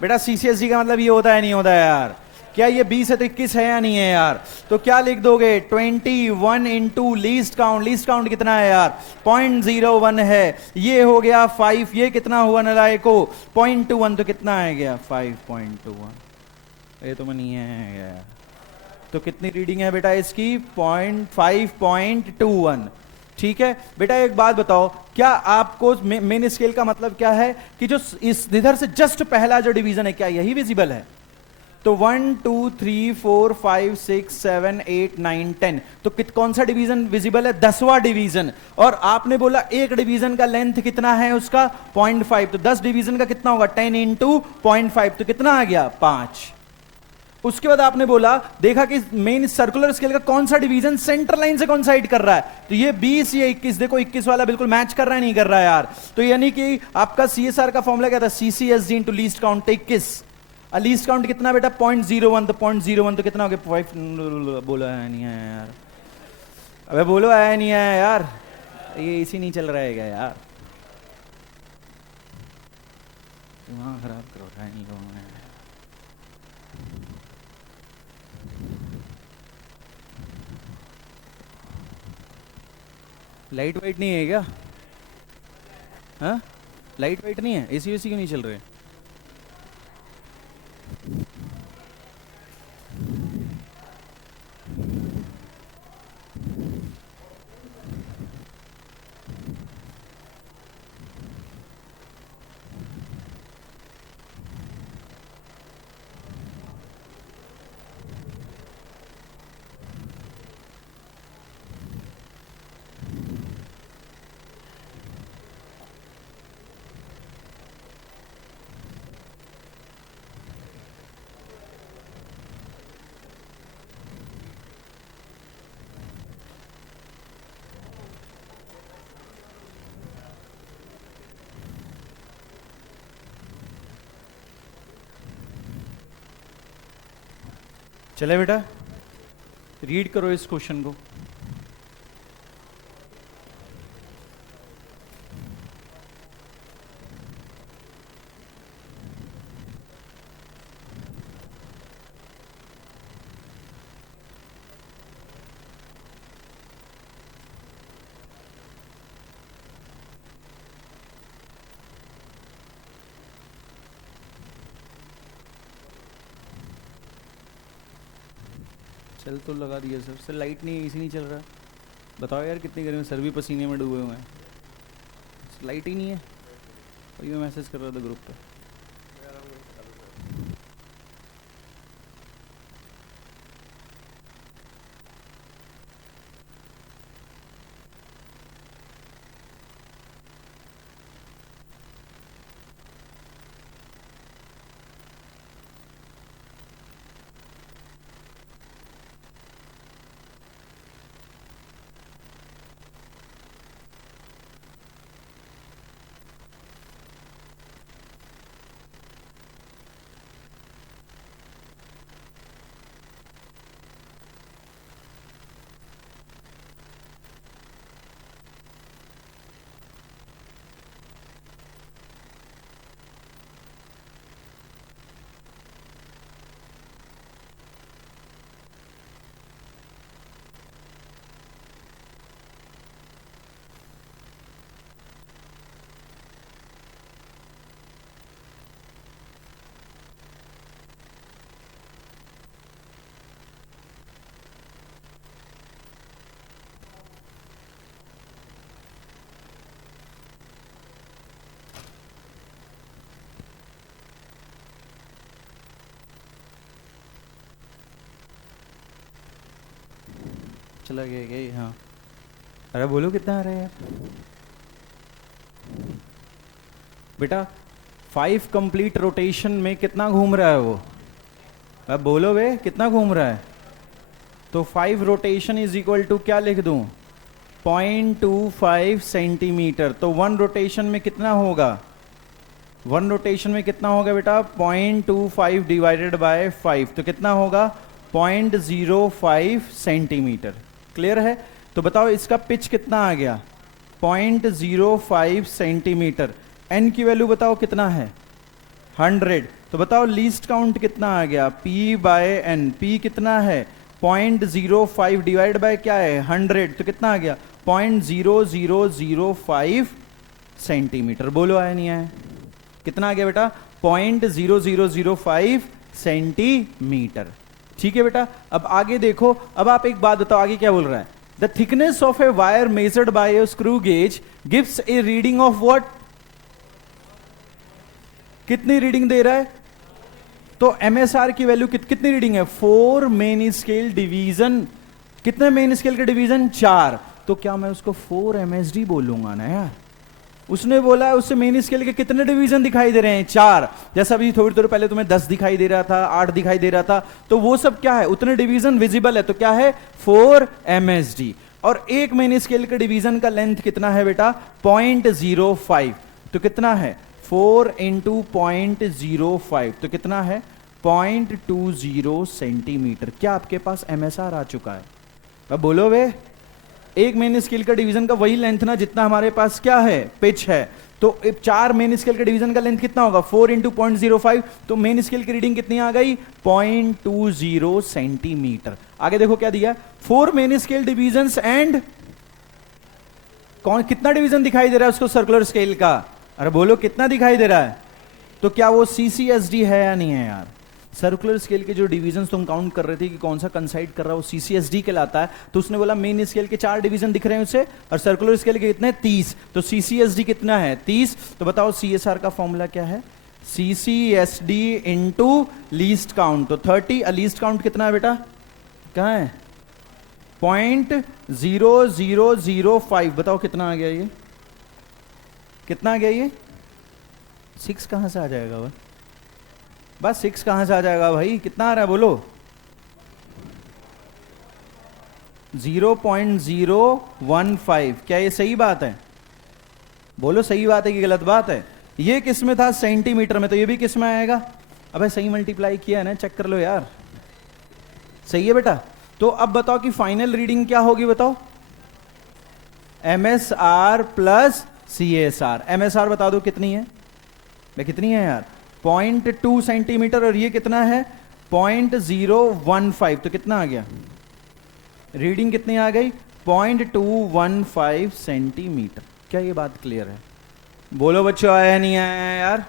बेटा? CCSD का मतलब ये होता है नहीं होता है यार? क्या ये 20 है तो 21 है या नहीं है यार? तो क्या लिख दोगे 21 into least count. Least count कितना है यार 0.01 है। ये हो गया 5, ये कितना हुआ नलायको 0.21, तो कितना आ गया 5.21। ये तो नहीं है यार। तो कितनी रीडिंग है बेटा इसकी 5.21। ठीक है बेटा एक बात बताओ, क्या आपको मेन स्केल का मतलब क्या है कि जो इस इधर से जस्ट पहला जो डिवीजन है क्या यही विजिबल है? तो 1 2 3 4 5 6 7 8 9 10, तो कौन सा डिवीजन विजिबल है? 10वां डिवीजन। और आपने बोला एक डिवीजन का लेंथ कितना है उसका 0.5, तो 10 डिवीजन का कितना होगा 10 इंटू 0.5, तो कितना आ गया 5। उसके बाद आपने बोला देखा कि मेन सर्कुलर स्केल का कौन सा डिवीजन सेंटर लाइन से कोइंसाइड कर रहा है, तो ये 20 ये 21। देखो 21 वाला बिल्कुल मैच कर रहा है नहीं कर रहा है यार? तो यानी कि आपका CSR का फॉर्मूला क्या था CCSD into least count 21। Least count कितना बेटा 0.01, तो 0.01 तो कितना हो गया 5। बोलो आया नहीं आया यार? अबे बोलो आया नहीं आया यार? ये इसी नहीं चल रहा है क्या यार? दिमाग खराब करो रहा है नहीं लोगों ने। लाइट वाइट नहीं है क्या? हाँ लाइट वाइट नहीं है? AC वेसी क्यों नहीं चल रहे? चले बेटा रीड करो इस क्वेश्चन को। चल तो लगा दिया सर लाइट नहीं इसी नहीं चल रहा। बताओ यार कितनी गर्मी, सर भी पसीने में डूबे हुए हैं, लाइट ही नहीं है। वही मैं मैसेज कर रहा था ग्रुप पे। चला गया क्या? हाँ अरे बोलो कितना आ रहा है यार बेटा? 5 कंप्लीट रोटेशन में कितना घूम रहा है वो? अब बोलो बे कितना घूम रहा है? तो 5 रोटेशन इज इक्वल टू क्या लिख दूं 0.25 सेंटीमीटर। तो 1 रोटेशन में कितना होगा? 1 रोटेशन में कितना होगा बेटा? 0.25 डिवाइडेड बाय 5, तो कितना होगा? 0.05 सेंटीमीटर। क्लियर है? तो बताओ इसका पिच कितना आ गया? 0.05 सेंटीमीटर। एन की वैल्यू बताओ कितना है? 100। तो बताओ लीस्ट काउंट कितना आ गया? P bye N. P कितना है? 0.05 डिवाइड बाय क्या है? 100, तो कितना आ गया? 0.0005 सेंटीमीटर। बोलो आया नहीं आया? कितना आ गया बेटा? 0.0005 सेंटीमीटर। ठीक है बेटा, अब आगे देखो। अब आप एक बात बताओ, आगे क्या बोल रहा है? The thickness of a wire measured by A screw gauge gives A reading of what? कितनी रीडिंग दे रहा है? तो एमएसआर की वैल्यू कितनी रीडिंग है? 4 मेन स्केल डिवीजन। कितने मेन स्केल के डिवीजन? 4। तो क्या मैं उसको 4 एमएसडी बोलूंगा ना यार? उसने बोला उससे मेन स्केल के कितने डिवीजन दिखाई दे रहे हैं? 4। जैसा अभी थोड़ी देर पहले तुम्हें 10 दिखाई दे रहा था, 8 दिखाई दे रहा था, तो वो सब क्या है? उतने डिवीजन विजिबल है, तो क्या है? 4 एमएसडी। और एक मेन स्केल के डिवीजन का लेंथ कितना है बेटा? 0.05। तो कितना है? 4 इंटू 0.05, तो कितना है? 0.20 सेंटीमीटर। क्या आपके पास एमएसआर आ चुका है? अब बोलो वे, एक मेन स्केल का डिवीजन का वही लेंथ ना जितना हमारे पास क्या है? पिच है। तो 4 मेन स्केल के डिवीजन का लेंथ कितना होगा? 4 इंटू 0.05। तो मेन स्केल की रीडिंग कितनी आ गई? 0.20 सेंटीमीटर। आगे देखो क्या दिया? 4 मेन स्केल डिवीजन एंड कौन कितना डिवीजन दिखाई दे रहा है उसको सर्कुलर स्केल का? अरे बोलो कितना दिखाई दे रहा है? तो क्या वो सीसीएसडी है या नहीं है यार? सर्कुलर स्केल के जो डिवीजन तुम काउंट कर रहे थे कि कौन सा कंसाइड कर रहा है, वो सीसीएसडी कहलाता है। तो उसने बोला मेन स्केल के 4 डिवीजन दिख रहे हैं उसे, और सर्कुलर स्केल के कितने? 30। तो सीसीएसडी कितना है? 30। तो बताओ सीएसआर का फॉर्मूला क्या है? सीसीएसडी इंटू लीस्ट काउंट। तो 30। लीस्ट काउंट कितना है बेटा? कहाँ है? 0.0005। बताओ कितना आ गया ये? कितना आ गया ये? 6 कहां से आ जाएगा भाई? बस 6 कहां से आ जाएगा भाई? कितना आ रहा है बोलो? 0.015। क्या ये सही बात है? बोलो सही बात है कि गलत बात है? ये किस में था? सेंटीमीटर में। तो ये भी किस में आएगा? अबे सही मल्टीप्लाई किया है ना, चेक कर लो यार। सही है बेटा। तो अब बताओ कि फाइनल रीडिंग क्या होगी? बताओ। MSR plus CSR. एमएसआर बता दो कितनी है? मैं कितनी है यार? 0.2 सेंटीमीटर। और ये कितना है? 0.015। तो कितना आ गया? रीडिंग कितनी आ गई? 0.215 सेंटीमीटर। क्या ये बात क्लियर है? बोलो बच्चों, आया नहीं आया यार?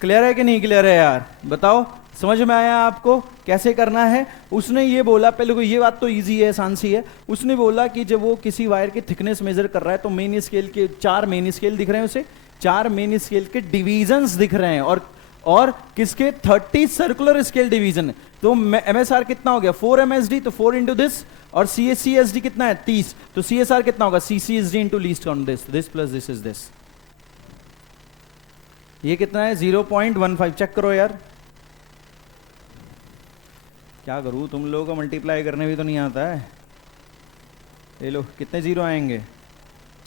क्लियर है कि नहीं क्लियर है यार? बताओ, समझ में आया आपको कैसे करना है? उसने ये बोला, पहले को ये बात तो इजी है, आसान सी है। उसने बोला कि जब वो किसी वायर की थिकनेस मेजर कर रहा है तो मेन स्केल के 4 मेन स्केल दिख रहे हैं उसे, 4 मेन स्केल के डिवीजन्स दिख रहे हैं, और किसके? 30 सर्कुलर स्केल डिवीजन। तो एमएसआर कितना हो गया? 4 एमएसडी। तो 4 इंटू दिस। और सीएसडी कितना है? 30। तो सीएसआर कितना होगा? CCSD into least count, this plus this is this. ये कितना है? 0.15। चेक करो यार। क्या करूं, तुम लोगों को मल्टीप्लाई करने भी तो नहीं आता है। ले लो, कितने जीरो आएंगे?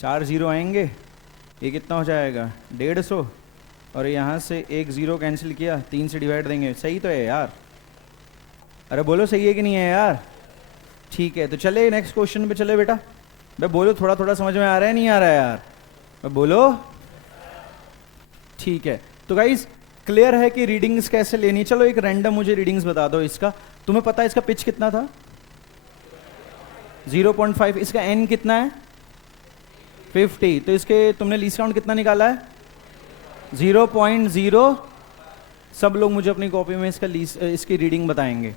4 जीरो आएंगे। ये कितना हो जाएगा? 150। और यहाँ से एक जीरो कैंसिल किया, 3 से डिवाइड देंगे। सही तो है यार? अरे बोलो सही है कि नहीं है यार? ठीक है, तो चले नेक्स्ट क्वेश्चन पे चले बेटा। भाई बोलो, थोड़ा थोड़ा समझ में आ रहा है नहीं आ रहा है यार? भाई बोलो। ठीक है, तो गाइस क्लियर है कि रीडिंग्स कैसे लेनी। चलो एक रैंडम मुझे रीडिंग्स बता दो इसका। तुम्हें पता है इसका पिच कितना था? 0.5। इसका एन कितना है? 50। तो इसके तुमने लीस्ट काउंट कितना निकाला है? 0.0। सब लोग मुझे अपनी कॉपी में इसकी रीडिंग बताएंगे।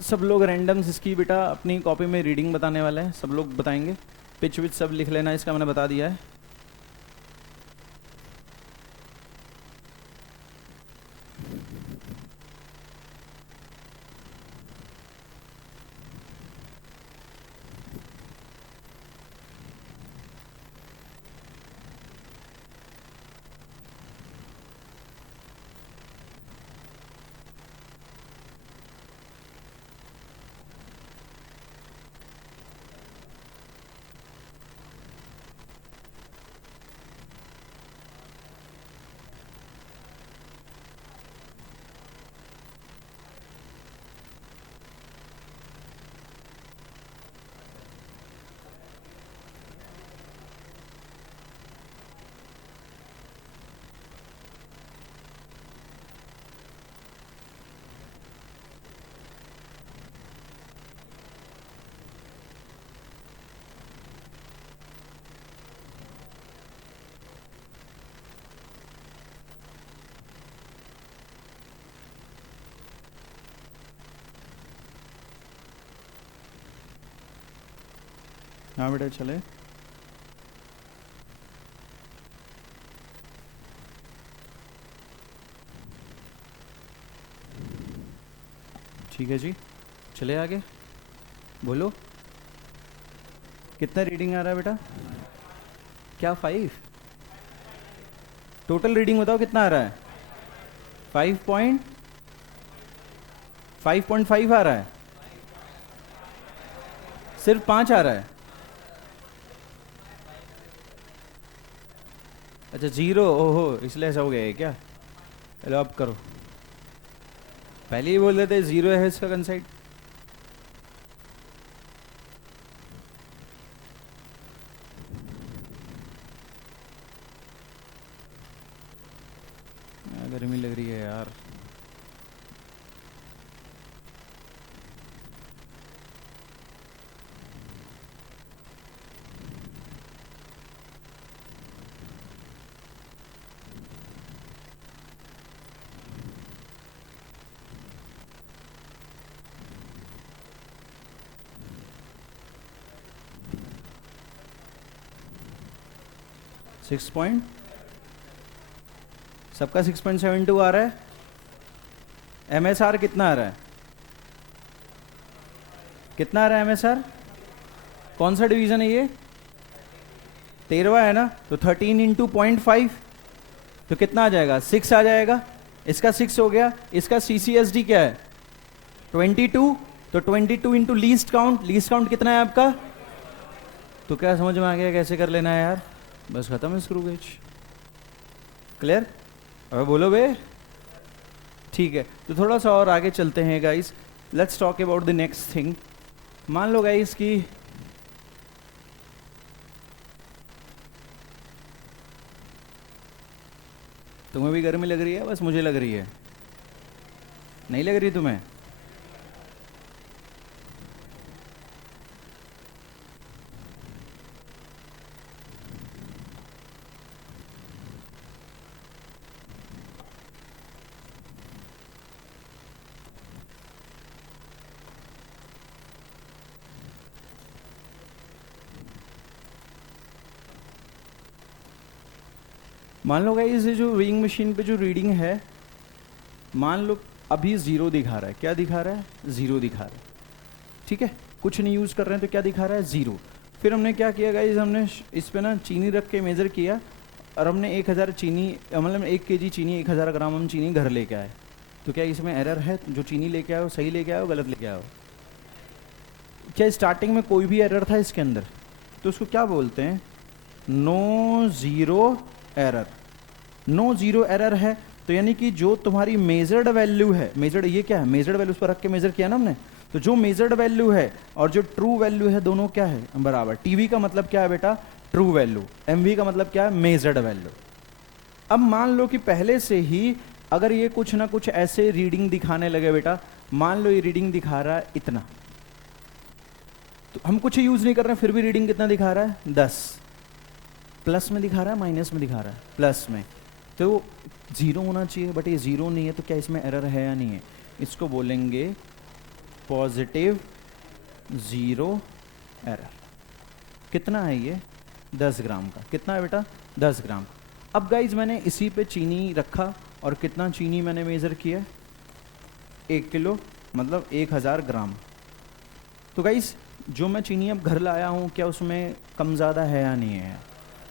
सब लोग रैंडम्स इसकी बेटा अपनी कॉपी में रीडिंग बताने वाले हैं। सब लोग बताएंगे। पिच विच सब लिख लेना, इसका मैंने बता दिया है। हाँ बेटा चले। ठीक है जी, चले आगे। बोलो कितना रीडिंग आ रहा है बेटा? क्या 5? टोटल रीडिंग बताओ कितना आ रहा है? 5.5 आ रहा है। सिर्फ 5 आ रहा है। अच्छा 0, ओहो इसलिए ऐसा हो गया है क्या? चलो अब करो। पहले ही बोल रहे थे 0 है इसका कंसाइड। गर्मी लग रही है यार। सिक्स पॉइंट सबका 6.72 आ रहा है। एमएसआर कितना आ रहा है? कितना आ रहा है एमएसआर? कौन सा डिवीजन है ये? 13वां है ना, तो 13 इंटू 0.5 तो कितना आ जाएगा? 6 आ जाएगा। इसका 6 हो गया। इसका सीसीएसडी क्या है? 22, तो 22 into least count. Least count कितना है आपका? तो क्या समझ में आ गया कैसे कर लेना है यार? बस खत्म है स्क्रू गेज। क्लियर? अब बोलो बे। ठीक है, तो थोड़ा सा और आगे चलते हैं guys. Let's talk about the next thing. मान लो गाइस कि तुम्हें भी गर्मी लग रही है, बस मुझे लग रही है? नहीं लग रही तुम्हें? मान लो गाइस ये जो रीडिंग मशीन पे जो रीडिंग है, मान लो अभी 0 दिखा रहा है। क्या दिखा रहा है? 0 दिखा रहा है। ठीक है, कुछ नहीं यूज़ कर रहे हैं तो क्या दिखा रहा है? 0। फिर हमने क्या किया गाइस, हमने इस पे ना चीनी रख के मेज़र किया और हमने 1000 चीनी, मतलब 1 kg चीनी, 1000 ग्राम हम चीनी घर लेके आए। तो क्या इसमें एरर है? जो चीनी लेके आए हो सही लेके आए हो, गलत लेके आए हो? क्या स्टार्टिंग में कोई भी एरर था इसके अंदर? तो उसको क्या बोलते हैं? No zero error. No zero error है तो यानी कि जो तुम्हारी मेजर्ड वैल्यू है, मेजर्ड ये क्या है? मेजर्ड वैल्यू, उस पर रख के मेजर किया ना हमने, तो जो मेजर्ड वैल्यू है और जो ट्रू वैल्यू है दोनों क्या है? बराबर। टीवी का मतलब क्या है बेटा? True value. एमवी का मतलब क्या है? Measured value. अब मान लो कि पहले से ही अगर ये कुछ ना कुछ ऐसे रीडिंग दिखाने लगे बेटा, मान लो ये रीडिंग दिखा रहा है इतना, तो हम कुछ यूज नहीं कर रहे हैं फिर भी रीडिंग कितना दिखा रहा है? 10। प्लस में दिखा रहा है माइनस में दिखा रहा है? प्लस में। तो 0 होना चाहिए, बट ये 0 नहीं है, तो क्या इसमें एरर है या नहीं है? इसको बोलेंगे पॉजिटिव 0 एरर। कितना है ये? 10 ग्राम का। कितना है बेटा? 10 ग्राम। अब गाइज मैंने इसी पे चीनी रखा और कितना चीनी मैंने मेज़र किया? 1 किलो, मतलब 1000 ग्राम। तो गाइज जो मैं चीनी अब घर लाया हूँ, क्या उसमें कम ज़्यादा है या नहीं है?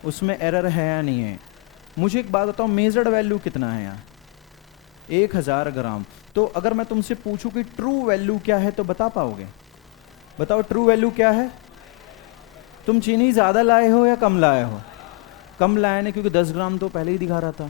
उसमें एरर है या नहीं है? मुझे एक बात बताओ, मेजर्ड वैल्यू कितना है यहाँ? 1000 ग्राम। तो अगर मैं तुमसे पूछूं कि ट्रू वैल्यू क्या है तो बता पाओगे? बताओ ट्रू वैल्यू क्या है? तुम चीनी ज़्यादा लाए हो या कम लाए हो? कम लाए ने, क्योंकि 10 ग्राम तो पहले ही दिखा रहा था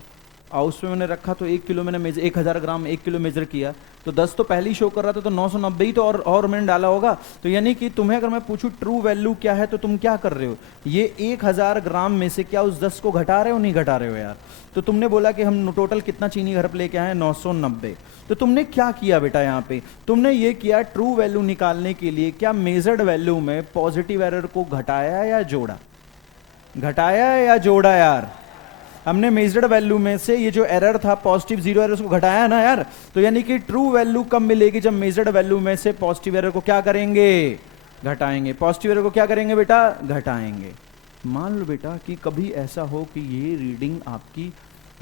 और उसमें मैंने रखा तो 1 किलो मैंने मेजर, 1000 ग्राम 1 किलो मेजर किया तो 10 तो पहले ही शो कर रहा था, तो 990 ही तो और मैंने डाला होगा। तो यानी कि तुम्हें अगर मैं पूछूं ट्रू वैल्यू क्या है तो तुम क्या कर रहे हो? ये 1000 ग्राम में से क्या उस 10 को घटा रहे हो? नहीं घटा रहे हो यार। तो तुमने बोला कि हम टोटल कितना चीनी घर पर लेके आए? 990। तो तुमने क्या किया बेटा यहाँ पे? तुमने ये किया ट्रू वैल्यू निकालने के लिए क्या मेजर्ड वैल्यू में पॉजिटिव एरर को घटाया या जोड़ा? घटाया या जोड़ा यार? हमने मेजर्ड वैल्यू में से ये जो एरर था पॉजिटिव 0 एरर उसको घटाया ना यार। तो यानी कि ट्रू वैल्यू कब मिलेगी? जब मेजर्ड वैल्यू में से पॉजिटिव एरर को क्या करेंगे? घटाएंगे, पॉजिटिव एरर को क्या करेंगे बेटा, घटाएंगे। मान लो बेटा कि कभी ऐसा हो कि ये रीडिंग आपकी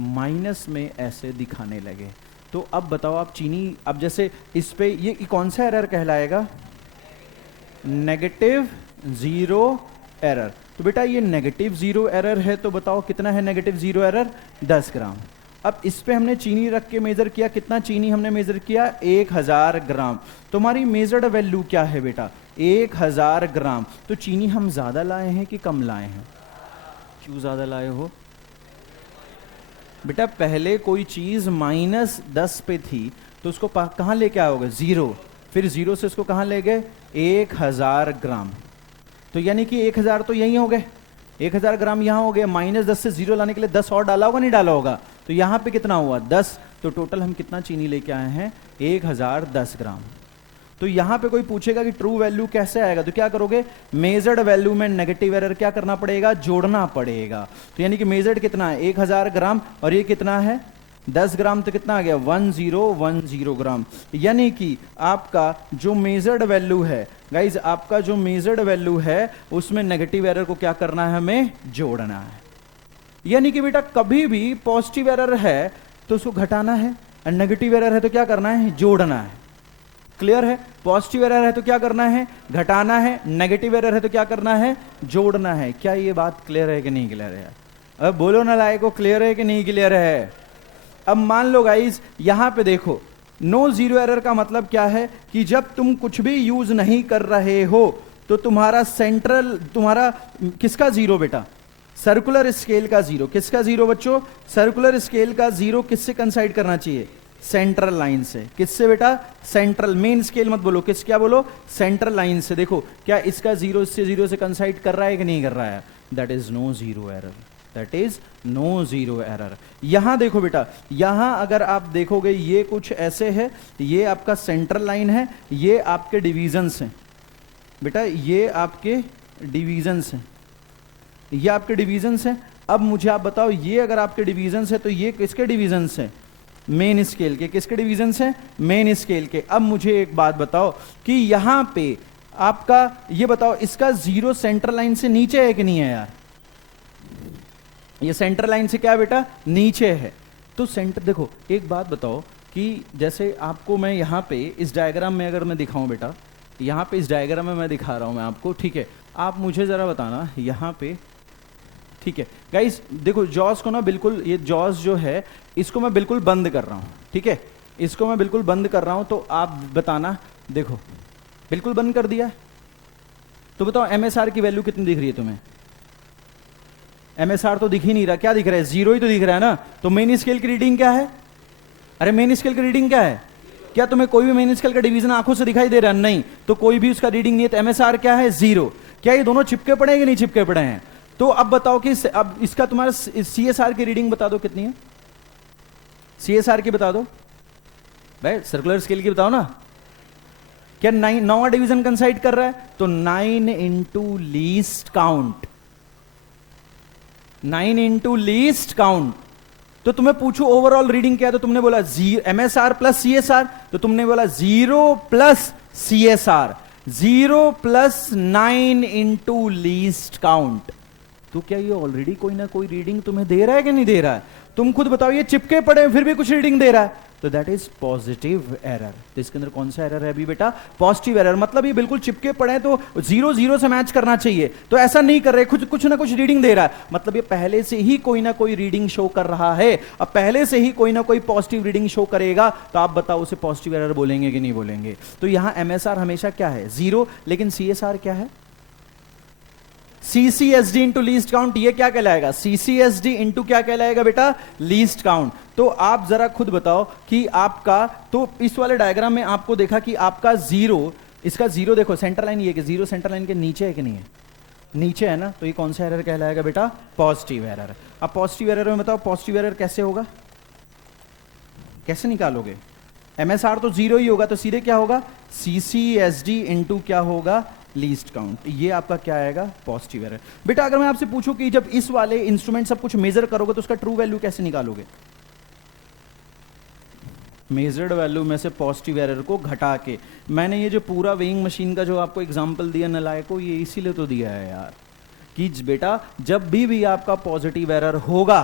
माइनस में ऐसे दिखाने लगे, तो अब बताओ आप चीनी, अब जैसे इस पे ये कौन सा एरर कहलाएगा, नेगेटिव जीरो एरर। तो बेटा ये नेगेटिव जीरो एरर है, तो बताओ कितना है नेगेटिव जीरो एरर, 10 ग्राम। अब इस पे हमने चीनी रख के मेजर किया, कितना चीनी हमने मेजर किया, 1000 ग्राम। तुम्हारी मेजर्ड वैल्यू क्या है बेटा, 1000 ग्राम। तो चीनी हम ज्यादा लाए हैं कि कम लाए हैं, क्यों ज्यादा लाए हो बेटा, पहले कोई चीज -10 पे थी तो उसको कहां लेके आओगे, 0, फिर 0 से उसको कहां ले गए, 1000 ग्राम। तो यानी कि 1000 तो यही हो गए, 1000 ग्राम यहां हो गए, -10 से 0 लाने के लिए 10 और डाला होगा, नहीं डाला होगा, तो यहां पे कितना हुआ, 10। तो टोटल हम कितना चीनी लेके आए हैं, 1010 ग्राम। तो यहां पे कोई पूछेगा कि ट्रू वैल्यू कैसे आएगा, तो क्या करोगे, मेजर्ड वैल्यू में नेगेटिव एरर क्या करना पड़ेगा, जोड़ना पड़ेगा। तो यानी कि मेजर्ड कितना है, 1000 ग्राम, और ये कितना है 10 ग्राम, तो कितना आ गया, 1010 ग्राम। यानी कि आपका जो मेजर्ड वैल्यू है गाइज, आपका जो मेजर्ड वैल्यू है उसमें नेगेटिव एरर को क्या करना है, हमें जोड़ना है। यानी कि बेटा कभी भी पॉजिटिव एरर है तो उसको घटाना है, और नेगेटिव एरर है तो क्या करना है, जोड़ना है। क्लियर है, पॉजिटिव एरर है तो क्या करना है, घटाना है, नेगेटिव एरर है तो क्या करना है, जोड़ना है। क्या ये बात क्लियर है कि नहीं क्लियर है, अब बोलो ना लायको, क्लियर है कि नहीं क्लियर है। अब मान लो गाइज यहां पे देखो, नो जीरो एरर का मतलब क्या है कि जब तुम कुछ भी यूज नहीं कर रहे हो तो तुम्हारा सेंट्रल, तुम्हारा किसका जीरो बेटा, सर्कुलर स्केल का जीरो। किसका जीरो बच्चों, सर्कुलर स्केल का जीरो किससे कंसाइड करना चाहिए, सेंट्रल लाइन से। किससे बेटा, सेंट्रल, मेन स्केल मत बोलो, किस, क्या बोलो, सेंट्रल लाइन से। देखो क्या इसका जीरो इससे जीरो से कंसाइड कर रहा है कि नहीं कर रहा है, that is no zero error, that is no zero error. यहां देखो बेटा, यहां अगर आप देखोगे ये कुछ ऐसे है, ये आपका सेंट्रल लाइन है, ये आपके डिवीजन्स हैं बेटा, ये आपके डिवीजन्स हैं, ये आपके डिवीजन्स हैं। अब मुझे आप बताओ, ये अगर आपके डिवीजन्स है तो ये किसके डिवीजन्स हैं, मेन स्केल के। किसके डिवीजन्स हैं, मेन स्केल के। अब मुझे एक बात बताओ कि यहां पे आपका ये बताओ, इसका जीरो सेंट्रल लाइन से नीचे है कि नहीं है यार, ये सेंट्रल लाइन से क्या है बेटा, नीचे है। तो सेंटर, देखो एक बात बताओ कि जैसे आपको मैं यहां पे इस डायग्राम में अगर मैं दिखाऊं बेटा, यहां पे इस डायग्राम में मैं दिखा रहा हूं मैं आपको, ठीक है, आप मुझे जरा बताना यहां पे, ठीक है गाइस, देखो जॉस को ना बिल्कुल, ये जॉस जो है इसको मैं बिल्कुल बंद कर रहा हूं, ठीक है, इसको मैं बिल्कुल बंद कर रहा हूं। तो आप बताना, देखो बिल्कुल बंद कर दिया, तो बताओ एमएसआर की वैल्यू कितनी दिख रही है तुम्हें, एमएसआर तो दिख ही नहीं रहा, क्या दिख रहा है, जीरो ही तो दिख रहा है ना। तो मेन स्केल की रीडिंग क्या है, अरे मेन स्केल की रीडिंग क्या है, क्या तुम्हें कोई भी मेन स्केल का डिवीजन आंखों से दिखाई दे रहा है, नहीं, तो कोई भी उसका रीडिंग नहीं है, तो एमएसआर क्या है, जीरो। क्या ये दोनों चिपके पड़े हैं कि नहीं चिपके पड़े हैं। तो अब बताओ कि अब इसका तुम्हारा सीएसआर की रीडिंग बता दो कितनी है, सीएसआर की बता दो भाई, सर्कुलर स्केल की बताओ ना। क्या 9वां डिवीजन कंसाइड कर रहा है, तो 9 into least count, 9 into least count. तो तुम्हें पूछू ओवरऑल रीडिंग क्या है, तो तुमने बोला एमएसआर प्लस सीएसआर, तो तुमने बोला 0 plus CSR, 0 plus 9 into least count. तो क्या ये ऑलरेडी कोई ना कोई रीडिंग तुम्हें दे रहा है कि नहीं दे रहा है, तुम खुद बताओ, ये चिपके पड़े हैं फिर भी कुछ रीडिंग दे रहा है, तो दैट इज पॉजिटिव एरर। तो इसके अंदर कौन सा एरर है अभी बेटा, पॉजिटिव एरर। मतलब ये बिल्कुल चिपके पड़े हैं तो 0 0 से मैच करना चाहिए, तो ऐसा नहीं कर रहे, कुछ ना कुछ रीडिंग दे रहा है, मतलब ये पहले से ही कोई ना कोई रीडिंग शो कर रहा है। अब पहले से ही कोई ना कोई पॉजिटिव रीडिंग शो करेगा, तो आप बताओ उसे पॉजिटिव एरर बोलेंगे कि नहीं बोलेंगे। तो यहां एमएसआर हमेशा क्या है, 0, लेकिन सीएसआर क्या है, सीसीएसडी इंटू लीस्ट काउंट। ये क्या कहलाएगा, सीसीएसडी इंटू क्या कहलाएगा बेटा, लीस्ट काउंट। तो आप जरा खुद बताओ कि आपका, तो इस वाले डायग्राम में आपको देखा कि आपका 0, इसका 0 देखो सेंटर लाइन, ये कि 0 सेंटर लाइन के नीचे है कि नहीं है, नीचे है ना, तो ये कौन सा एरर कहलाएगा बेटा, पॉजिटिव एरर। अब पॉजिटिव एरर में बताओ पॉजिटिव एरर कैसे होगा, कैसे निकालोगे, एमएसआर तो 0 ही होगा, तो सीधे क्या होगा, सीसीएसडी इंटू क्या होगा, लीस्ट काउंट। ये आपका क्या आएगा, पॉजिटिव एरर। बेटा अगर मैं आपसे पूछूं कि जब इस वाले इंस्ट्रूमेंट सब कुछ मेजर करोगे तो उसका ट्रू वैल्यू कैसे निकालोगे, मेजर्ड वैल्यू में से पॉजिटिव एरर को घटा के। मैंने ये जो पूरा वेइंग मशीन का जो आपको एग्जांपल दिया नलायको, ये इसीलिए तो दिया है यार कि बेटा जब भी आपका पॉजिटिव एरर होगा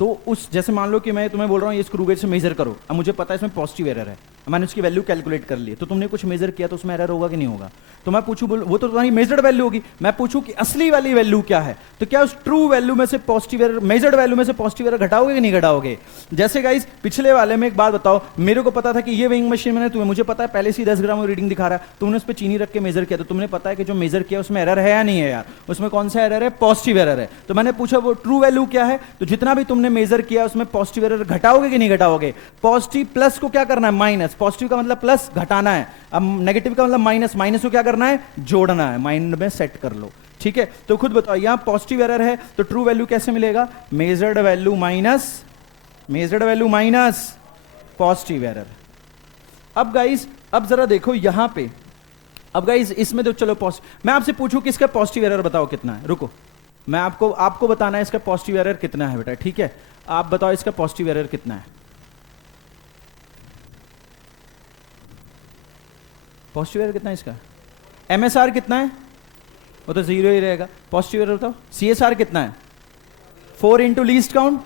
तो उस, जैसे मान लो कि मैं तुम्हें बोल रहा हूँ ये स्क्रू गेज से मेजर करो, अब मुझे पता है इसमें पॉजिटिव एरर है, मैंने उसकी वैल्यू कैलकुलेट कर ली, तो तुमने कुछ मेजर किया तो उसमें एरर होगा कि नहीं होगा? तो मैं पूछूं, वो तो तुम्हारी मेजर्ड वैल्यू होगी, मैं पूछूं कि असली वाली वैल्यू क्या है, तो क्या उस ट्रू वैल्यू में से पॉजिटिव एरर, मेजर्ड वैल्यू में से पॉजिटिव एरर घटाओगे कि नहीं घटाओगे? जैसे गाइस पिछले वाले में एक बात बताओ, मेरे को पता था कि ये वेइंग मशीन में तुम्हें, मुझे पता है पहले से 10 ग्राम रीडिंग दिखा रहा है, तुमने उस पर चीनी रख के मेजर किया, तो तुमने पता है कि जो मेजर किया उसमें एरर है या नहीं है यार? उसमें कौन सा एरर है? पॉजिटिव एरर है। तो मैंने पूछा वो ट्रू वैल्यू क्या है, तो जितना भी तुमने मेजर किया उसमें पॉजिटिव एरर घटाओगे कि नहीं घटाओगे? पॉजिटिव प्लस को क्या करना है? माइनस। पॉजिटिव का मतलब प्लस, घटाना है। अब नेगेटिव का मतलब माइनस, माइनस को क्या करना है? जोड़ना है। माइंड में सेट कर लो, ठीक है? तो खुद बताओ, यहां पॉजिटिव एरर है तो ट्रू वैल्यू कैसे मिलेगा? Measured value minus, measured value minus positive error. अब गाइस, अब जरा देखो यहां पे, अब गाइस इसमें तो चलो मैं आपसे पूछूं कि इसका पॉजिटिव एरर बताओ कितना है? रुको, मैं आपको बताना है इसका पॉजिटिव एरर कितना है बेटा, ठीक है? आप बताओ इसका पॉजिटिव एरर कितना है? पॉजिटिव एरर कितना है इसका? एमएसआर कितना है? वो तो 0 ही रहेगा। पॉजिटिव एरर बताओ। सीएसआर कितना है? 4 इंटू लीस्ट काउंट।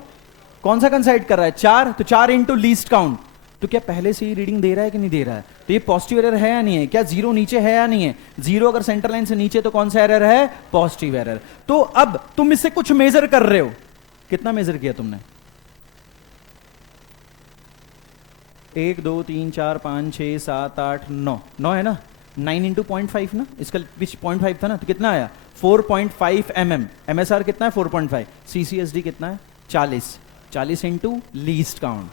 कौन सा कंसाइड कर रहा है? 4, तो 4 इंटू लीस्ट काउंट। तो क्या पहले से ही रीडिंग दे रहा है कि नहीं दे रहा है? तो ये पॉजिटिव एरर है या नहीं है? क्या 0 नीचे है या नहीं है? 0 अगर सेंटर लाइन से नीचे तो कौन सा एरर है? Positive error. तो अब तुम इससे कुछ मेजर कर रहे हो, कितना मेजर किया तुमने? 1 2 3 4 5 6 7 8 9, 9 है ना? 9 इंटू 0.5 ना, इसका पिच 0.5 था ना, तो कितना आया? 4.5 mm। एमएसआर कितना है? 4.5। सीसीएसडी कितना है? 40। 40 इंटू लीस्ट काउंट।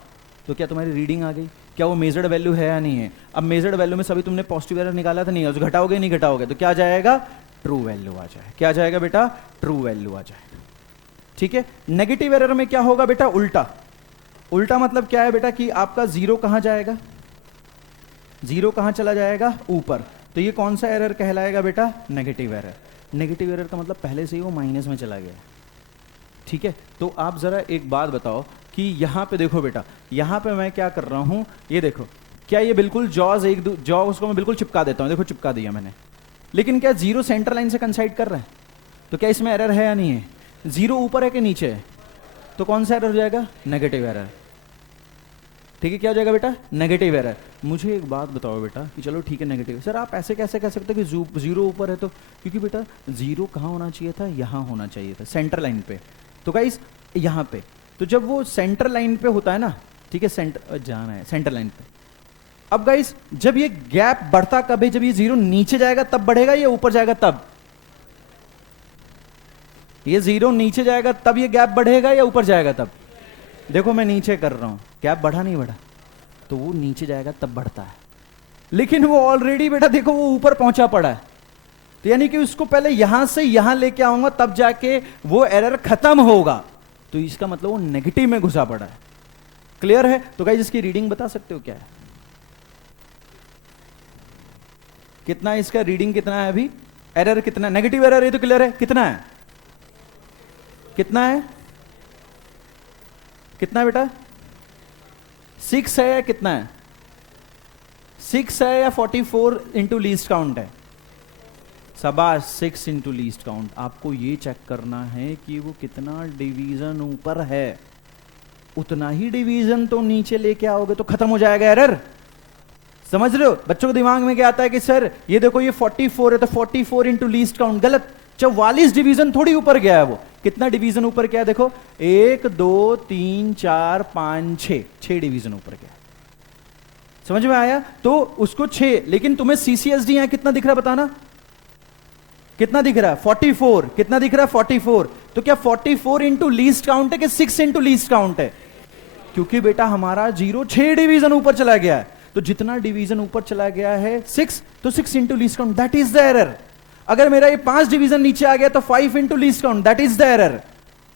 तो क्या तुम्हारी रीडिंग आ गई? क्या वो मेजर्ड वैल्यू है या नहीं है? अब मेजर्ड वैल्यू में सभी तुमने पॉजिटिव एरर निकाला था, नहीं है, तो घटाओगे नहीं घटाओगे, तो क्या जाएगा? ट्रू वैल्यू आ जाए। क्या जाएगा बेटा? ट्रू वैल्यू आ जाएगा, ठीक है? नेगेटिव एरर में क्या होगा बेटा? उल्टा। उल्टा मतलब क्या है बेटा कि आपका 0 कहां जाएगा? 0 कहां चला जाएगा? ऊपर। तो ये कौन सा एरर कहलाएगा बेटा? Negative error. नेगेटिव एरर का मतलब पहले से ही वो माइनस में चला गया, ठीक है? तो आप जरा एक बात बताओ कि यहां पे देखो बेटा, यहां पे मैं क्या कर रहा हूं, ये देखो, क्या ये बिल्कुल जॉज जॉज को मैं बिल्कुल चिपका देता हूं, देखो चिपका दिया मैंने, लेकिन क्या 0 सेंटर लाइन से कंसाइड कर रहा है? तो क्या इसमें एरर है या नहीं है? 0 ऊपर है कि नीचे है? तो कौन सा एरर हो जाएगा? नेगेटिव एरर, ठीक है? क्या हो जाएगा बेटा? Negative error. मुझे एक बात बताओ बेटा कि चलो ठीक है नेगेटिव, सर आप ऐसे कैसे कह सकते हो कि 0 ऊपर है? तो क्योंकि बेटा 0 कहाँ होना चाहिए था? यहाँ होना चाहिए था, सेंटर लाइन पे। तो गाइस यहाँ पे, तो जब वो सेंटर लाइन पे होता है ना, ठीक है, सेंटर जाना है सेंटर लाइन पे। अब गाइस जब ये गैप बढ़ता कब है? जब ये 0 नीचे जाएगा तब बढ़ेगा या ऊपर जाएगा तब? ये 0 नीचे जाएगा तब ये गैप बढ़ेगा या ऊपर जाएगा तब? देखो मैं नीचे कर रहा हूं, गैप बढ़ा नहीं बढ़ा? तो वो नीचे जाएगा तब बढ़ता है, लेकिन वो ऑलरेडी बेटा देखो वो ऊपर पहुंचा पड़ा है, तो यानी कि उसको पहले यहां से यहां लेके आऊंगा तब जाके वो एरर खत्म होगा, तो इसका मतलब वो नेगेटिव में घुसा पड़ा है। क्लियर है? तो गाइस इसकी रीडिंग बता सकते हो क्या है? कितना है इसका रीडिंग? कितना है अभी? एरर कितना? नेगेटिव एरर है तो क्लियर है, कितना है? कितना है? कितना है बेटा? 6 है या कितना है? 6 है या 44 इंटू लीस्ट काउंट है? शाबाश, 6 इंटू लीस्ट काउंट। आपको ये चेक करना है कि वो कितना डिवीजन ऊपर है, उतना ही डिवीजन तो नीचे लेके आओगे तो खत्म हो जाएगा एरर। समझ रहे हो? बच्चों के दिमाग में क्या आता है कि सर ये देखो ये 44 है तो 44 इंटू लीस्ट काउंट, गलत। 44 डिवीजन थोड़ी ऊपर गया है, वो कितना डिवीजन ऊपर गया? देखो 1 2 3 4 5 6, 6 डिवीजन ऊपर गया। समझ में आया? तो उसको 6, लेकिन तुम्हें सीसीएसडी यहां कितना दिख रहा है बताना? कितना दिख रहा है? 44। कितना दिख रहा है? 44। तो क्या 44 इंटू लीस्ट काउंट है कि 6 इंटू लीस्ट काउंट है? क्योंकि बेटा हमारा 0 6 डिवीजन ऊपर चला गया है, तो जितना डिवीजन ऊपर चला गया है 6, तो 6 into least count, that is the error. अगर मेरा ये 5 डिवीजन नीचे आ गया तो 5 into least count, that is the error.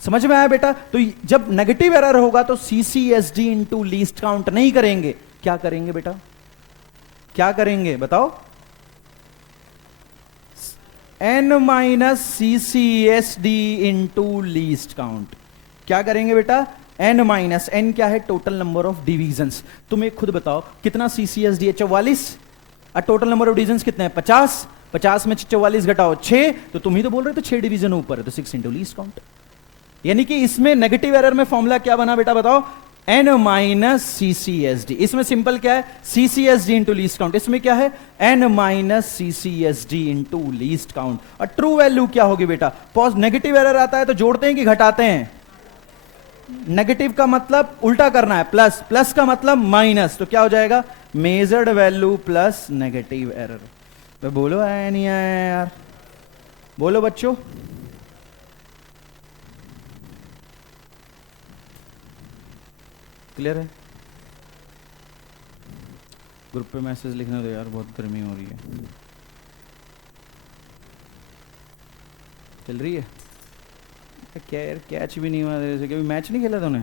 समझ में आया बेटा? तो जब नेगेटिव एरर होगा तो सीसीएसडी इंटू लीस्ट काउंट नहीं करेंगे। क्या करेंगे बेटा? क्या करेंगे बताओ? n minus CCSD into least count. क्या करेंगे बेटा? n माइनस n क्या है? Total number of divisions. तुम एक खुद बताओ कितना CCSD है? 44। और टोटल नंबर ऑफ डिवीजन्स कितने हैं? 50। 50 में 44 घटाओ 6, तो तुम ही तो बोल रहे थे 6 डिवीजन ऊपर है, तो 6 इंटू लीस्ट काउंट। यानी कि इसमें नेगेटिव एरर में फॉर्मूला क्या बना बेटा बताओ? n minus CCSD। इसमें सिंपल क्या है? CCSD into least count. इसमें क्या है? n minus CCSD into least count. और ट्रू वैल्यू क्या होगी बेटा? नेगेटिव एरर आता है तो जोड़ते हैं कि घटाते हैं? नेगेटिव का मतलब उल्टा करना है, प्लस। प्लस का मतलब माइनस, तो क्या हो जाएगा? Measured value plus negative error. तो बोलो आया नहीं आया यार? बोलो बच्चों। क्लियर है? ग्रुप पे मैसेज लिखने दो यार, बहुत गर्मी हो रही है। चल रही है क्या यार? कैच भी नहीं हुआ जैसे, कभी मैच नहीं खेला तूने?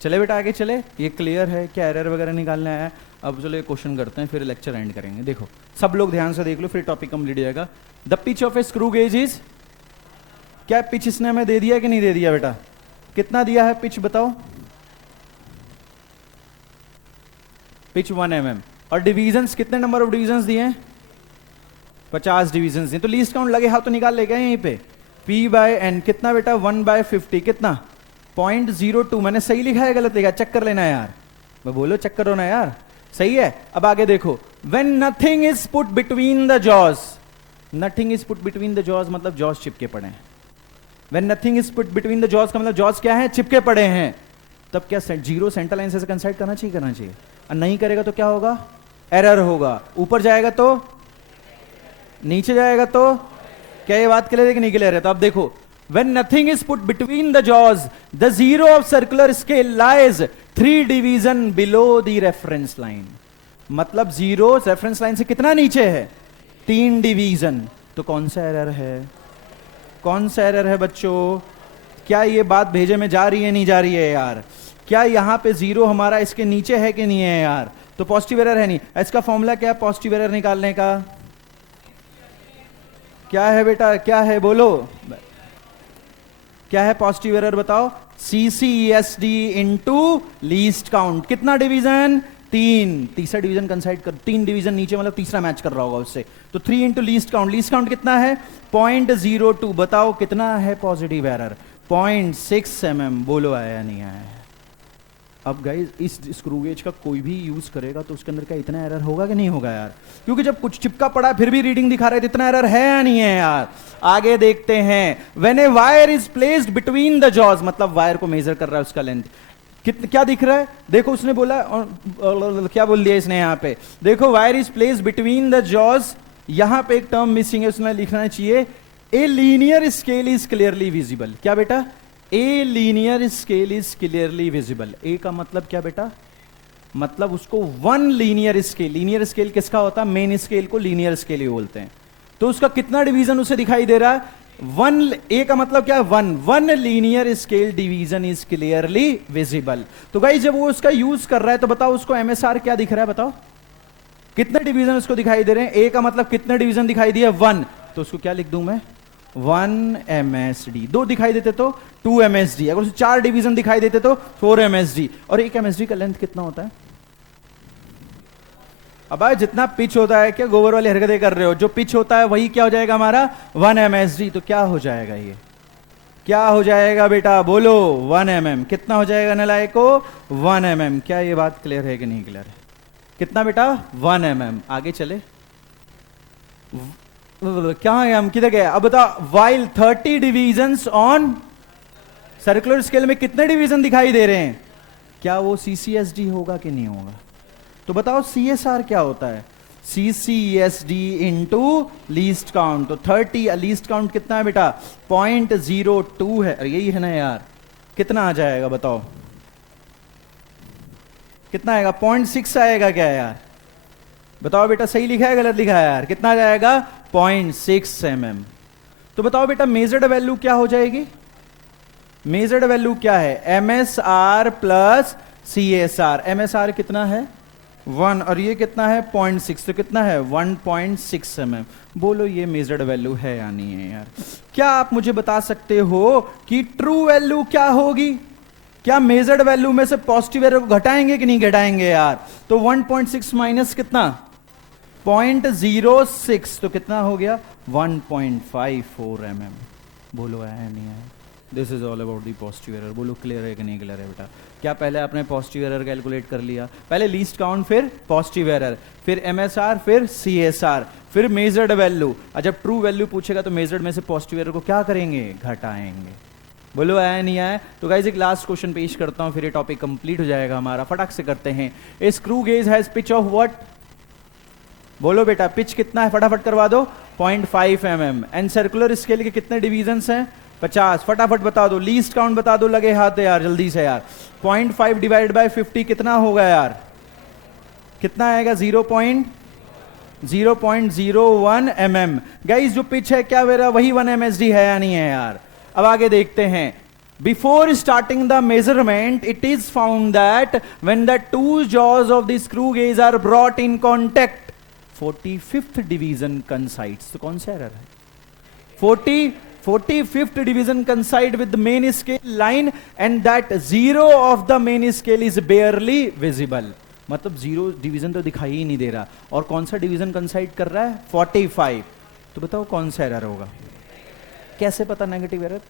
चले बेटा आगे चले। ये क्लियर है? क्या एरर वगैरह निकालना है? अब चलो ये क्वेश्चन करते हैं, फिर लेक्चर एंड करेंगे। देखो सब लोग ध्यान से देख लो, फिर टॉपिक कंप्लीट हो जाएगा। The pitch of A screw gauge is, क्या पिच इसने हमें दे दिया कि नहीं दे दिया बेटा? कितना दिया है पिच बताओ? Pitch 1 mm। और डिवीजन्स कितने नंबर ऑफ डिवीजन्स दिए हैं? 50 डिवीजन्स दिए। तो लीस्ट काउंट लगे हाथ तो निकाल लेगा यहीं पे। P बाय एन कितना बेटा? 1/50 कितना? 0.02। मैंने सही लिखा है गलत लिखा है? चेक कर लेना यार, मैं बोलो चेक करो ना यार। सही है। अब आगे देखो, when nothing is put between the jaws. Nothing is put between the jaws मतलब जॉज चिपके पड़े हैं। When nothing is put between the jaws का मतलब जॉज क्या है? चिपके पड़े हैं। तब क्या जीरो सेंटर लाइन से कंसाइड करना चाहिए? करना चाहिए। और नहीं करेगा तो क्या होगा? एरर होगा। ऊपर जाएगा तो, नीचे जाएगा तो, क्या ये बात क्लियर है कि नहीं क्लियर है? तो अब देखो, when nothing is put between the jaws, the zero of circular scale lies 3 division below the reference line। मतलब जीरो रेफरेंस लाइन से कितना नीचे है? 3 डिवीजन। तो कौन सा एरर है? कौन सा एरर है बच्चों? क्या ये बात भेजे में जा रही है नहीं जा रही है यार? क्या यहां पे जीरो हमारा इसके नीचे है कि नहीं है यार? तो पॉजिटिव एरर है नहीं। इसका फॉर्मूला क्या है पॉजिटिव एरर निकालने का? क्या है बेटा? क्या है बोलो? क्या है पॉजिटिव एरर बताओ? CCSD into least count. कितना डिवीजन? 3। तीसरा डिवीजन कंसाइड कर, 3 डिवीजन नीचे मतलब तीसरा मैच कर रहा होगा उससे। तो 3 into least count. Least count कितना है? 0.02। बताओ कितना है पॉजिटिव एरर? 0.6 mm। बोलो आया नहीं आया? अब गाइस इस स्क्रू गेज का कोई भी यूज करेगा तो उसके अंदर क्या इतना एरर होगा कि नहीं होगा यार? क्योंकि जब कुछ चिपका पड़ा फिर भी रीडिंग दिखा रहे थे, इतना एरर है या नहीं है यार? आगे देखते हैं। When a wire is placed between the jaws, मतलब वायर को मेजर कर रहा है उसका लेंथ। क्या दिख रहा है? देखो उसने बोला क्या बोल दिया इसने यहाँ पे? देखो wire is placed between the jaws. यहां पे एक टर्म मिसिंग है, उसने लिखना चाहिए a linear scale is clearly visible. क्या बेटा? A linear scale is clearly visible. A का मतलब क्या बेटा? मतलब उसको 1 लीनियर स्केल। लीनियर स्केल किसका होता है? मेन स्केल को लीनियर स्केल ही बोलते हैं। तो उसका कितना डिवीजन उसे दिखाई दे रहा है? 1। ए का मतलब क्या? 1 linear scale division is clearly visible. तो गाइस जब वो उसका यूज कर रहा है तो बताओ उसको MSR क्या दिख रहा है? बताओ कितने डिवीजन उसको दिखाई दे रहे हैं? ए का मतलब कितने डिवीजन दिखाई दिए? 1। तो उसको क्या लिख दूं मैं? 1 MSD। 2 दिखाई देते तो 2 MSD। अगर उसे 4 डिवीजन दिखाई देते तो 4 MSD। और 1 MSD का लेंथ कितना होता है? अब भाई जितना पिच होता है, क्या गोबर वाली हरकतें कर रहे हो? जो पिच होता है वही क्या हो जाएगा हमारा? 1 MSD। तो क्या हो जाएगा ये? क्या हो जाएगा बेटा? बोलो 1 mm। कितना हो जाएगा नलायक को? 1 mm। क्या ये बात क्लियर है कि नहीं क्लियर है? कितना बेटा? 1 mm। आगे चले। क्या है हम किधर गए? अब बता। While 30 divisions on circular scale में कितने डिवीजन दिखाई दे रहे हैं? क्या वो CCSD होगा कि नहीं होगा? तो बताओ CSR क्या होता है? CCSD into least count. तो 30 लीस्ट काउंट कितना है बेटा? 0.02 है। यही है ना यार? कितना आ जाएगा बताओ? कितना आएगा? 0.6 आएगा क्या यार? बताओ बेटा सही लिखा है गलत लिखा है यार? कितना आ जाएगा? 0.6 mm। तो बताओ बेटा मेजर्ड वैल्यू क्या हो जाएगी? मेजर्ड वैल्यू क्या है? MSR plus CSR। MSR कितना है? 1 और ये कितना है 0.6, तो कितना है 1.6 mm। बोलो ये मेजर्ड वैल्यू है या नहीं है यार? क्या आप मुझे बता सकते हो कि ट्रू वैल्यू क्या होगी? क्या मेजर्ड वैल्यू में से पॉजिटिव एरर को घटाएंगे कि नहीं घटाएंगे यार? तो 1.6 माइनस कितना 0.06, तो कितना हो गया 1.54 mm। बोलो है नहीं है? This is all about the positive error. बोलो क्लियर है कि नहीं क्लियर है बेटा? क्या पहले आपने पॉजिटिव एरर कैलकुलेट कर लिया? पहले लीस्ट काउंट, फिर पॉजिटिव एरर, फिर एमएसआर, फिर सीएसआर, फिर मेजर्ड वैल्यू। जब ट्रू वैल्यू पूछेगा तो मेजर्ड में से पॉजिटिव एरर को क्या करेंगे? घटाएंगे। बोलो आया नहीं आया? तो गाइस एक लास्ट क्वेश्चन पेश करता हूं, फिर ये टॉपिक कंप्लीट हो जाएगा हमारा। फटाक से करते हैं। ए screw gauge has pitch of what? बोलो बेटा पिच कितना है? फटाफट करवा दो। 0.5 mm। एंड सर्कुलर स्केल के कितने डिवीजन्स हैं? 50। फटाफट बता दो, लीस्ट काउंट बता दो, लगे हाथ यार जल्दी से यार। 0.5 डिवाइड बाय 50 कितना होगा यार? कितना आएगा? 0.01 mm। गाइस जो पिच है क्या मेरा वही 1 MSD है या नहीं है यार? अब आगे देखते हैं। Before starting the measurement, it is found that when the two jaws of the screw gauge are brought in contact, 45th division coincides। तो कौन सा एरर है? 45th division coincide with the main scale line and that zero of the main scale is barely visible। मतलब zero division तो दिखाई ही नहीं दे रहा। और कौन सा डिवीजन कंसाइड कर रहा है? 45। तो बताओ कौन सा एरर होगा? कैसे पता नेगेटिव एरर?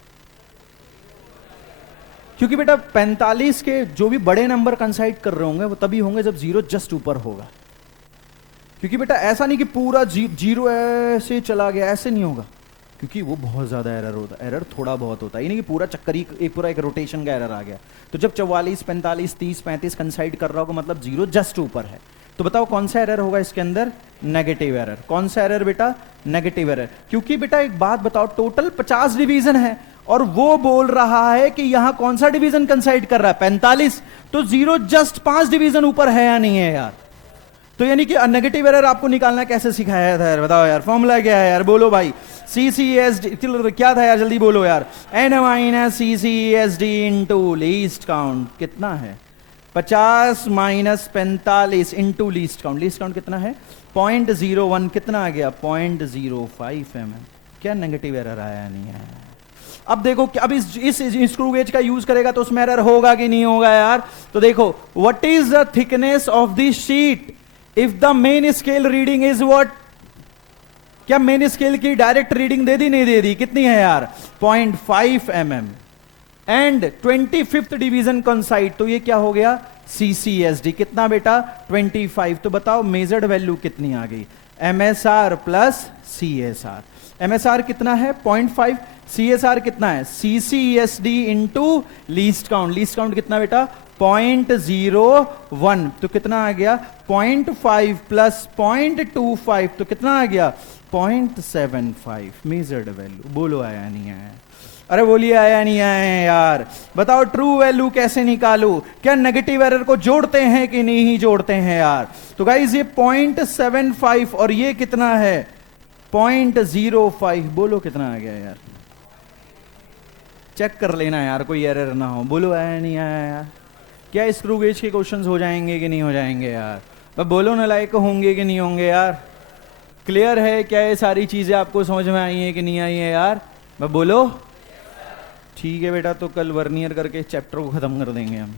क्योंकि बेटा 45 के जो भी बड़े नंबर कंसाइड कर रहे होंगे वो तभी होंगे जब जीरो जस्ट ऊपर होगा। क्योंकि बेटा ऐसा नहीं कि पूरा जीरो ऐसे चला गया, ऐसे नहीं होगा, क्योंकि वो बहुत ज्यादा एरर होता है। एरर थोड़ा बहुत होता है, ये नहीं कि पूरा चक्कर ही एक रोटेशन का एरर आ गया। तो जब 44, 45, 30, 35 कंसाइड कर रहा होगा मतलब जीरो जस्ट ऊपर है। तो बताओ कौन सा एरर होगा इसके अंदर? Negative error. कौन सा एरर बेटा? Negative error. क्योंकि बेटा एक बात बताओ, टोटल 50 डिवीजन है और वो बोल रहा है कि यहां कौन सा डिवीजन कंसाइड कर रहा है? 45। तो जीरो जस्ट 5 डिवीजन ऊपर है या नहीं है यार? तो यानी कि नेगेटिव एरर आपको निकालना कैसे सिखाया था यार? बताओ यार, फॉर्मूला क्या है यार? बोलो भाई। CCSD क्या था यार? जल्दी बोलो यार। n minus CCSD into least count कितना है? 50 minus 45 into least count. Least count कितना है? 0.01। कितना आ गया? 0.05 mm। क्या नेगेटिव एरर आया नहीं है? अब देखो कि अब इस स्क्रू गेज का यूज करेगा तो उसमें एरर होगा कि नहीं होगा यार? तो देखो, what is the thickness of the sheet if the main scale reading is what? क्या मेन स्केल की डायरेक्ट रीडिंग दे दी? नहीं दे दी। कितनी है यार? 0.5 mm। एंड 25th डिवीजन कंसाइड, तो ये क्या हो गया? CCSD। कितना बेटा? 25। तो बताओ मेजर्ड वैल्यू कितनी आ गई? MSR plus CSR। MSR कितना है? 0.5। CSR कितना है? CCSD into least count. Least count कितना बेटा? 0.01। तो कितना आ गया? 0.5 प्लस 0.25, तो कितना आ गया? 0.75 मेजर्ड वैल्यू। बोलो आया नहीं आया? अरे बोलिए आया नहीं आया यार? बताओ ट्रू वैल्यू कैसे निकालू? क्या नेगेटिव एरर को जोड़ते हैं कि नहीं जोड़ते हैं यार? तो गाइस ये 0.75 और ये कितना है? 0.05। बोलो कितना आ गया यार? चेक कर लेना यार, कोई एरर ना हो। बोलो आया नहीं आया यार? क्या स्क्रू गेज के क्वेश्चंस हो जाएंगे कि नहीं हो जाएंगे यार? अब बोलो ना, लायक होंगे कि नहीं होंगे यार? क्लियर है क्या? ये सारी चीजें आपको समझ में आई है कि नहीं आई है यार? बोलो। ठीक है बेटा, तो कल वर्नियर करके चैप्टर को खत्म कर देंगे हम।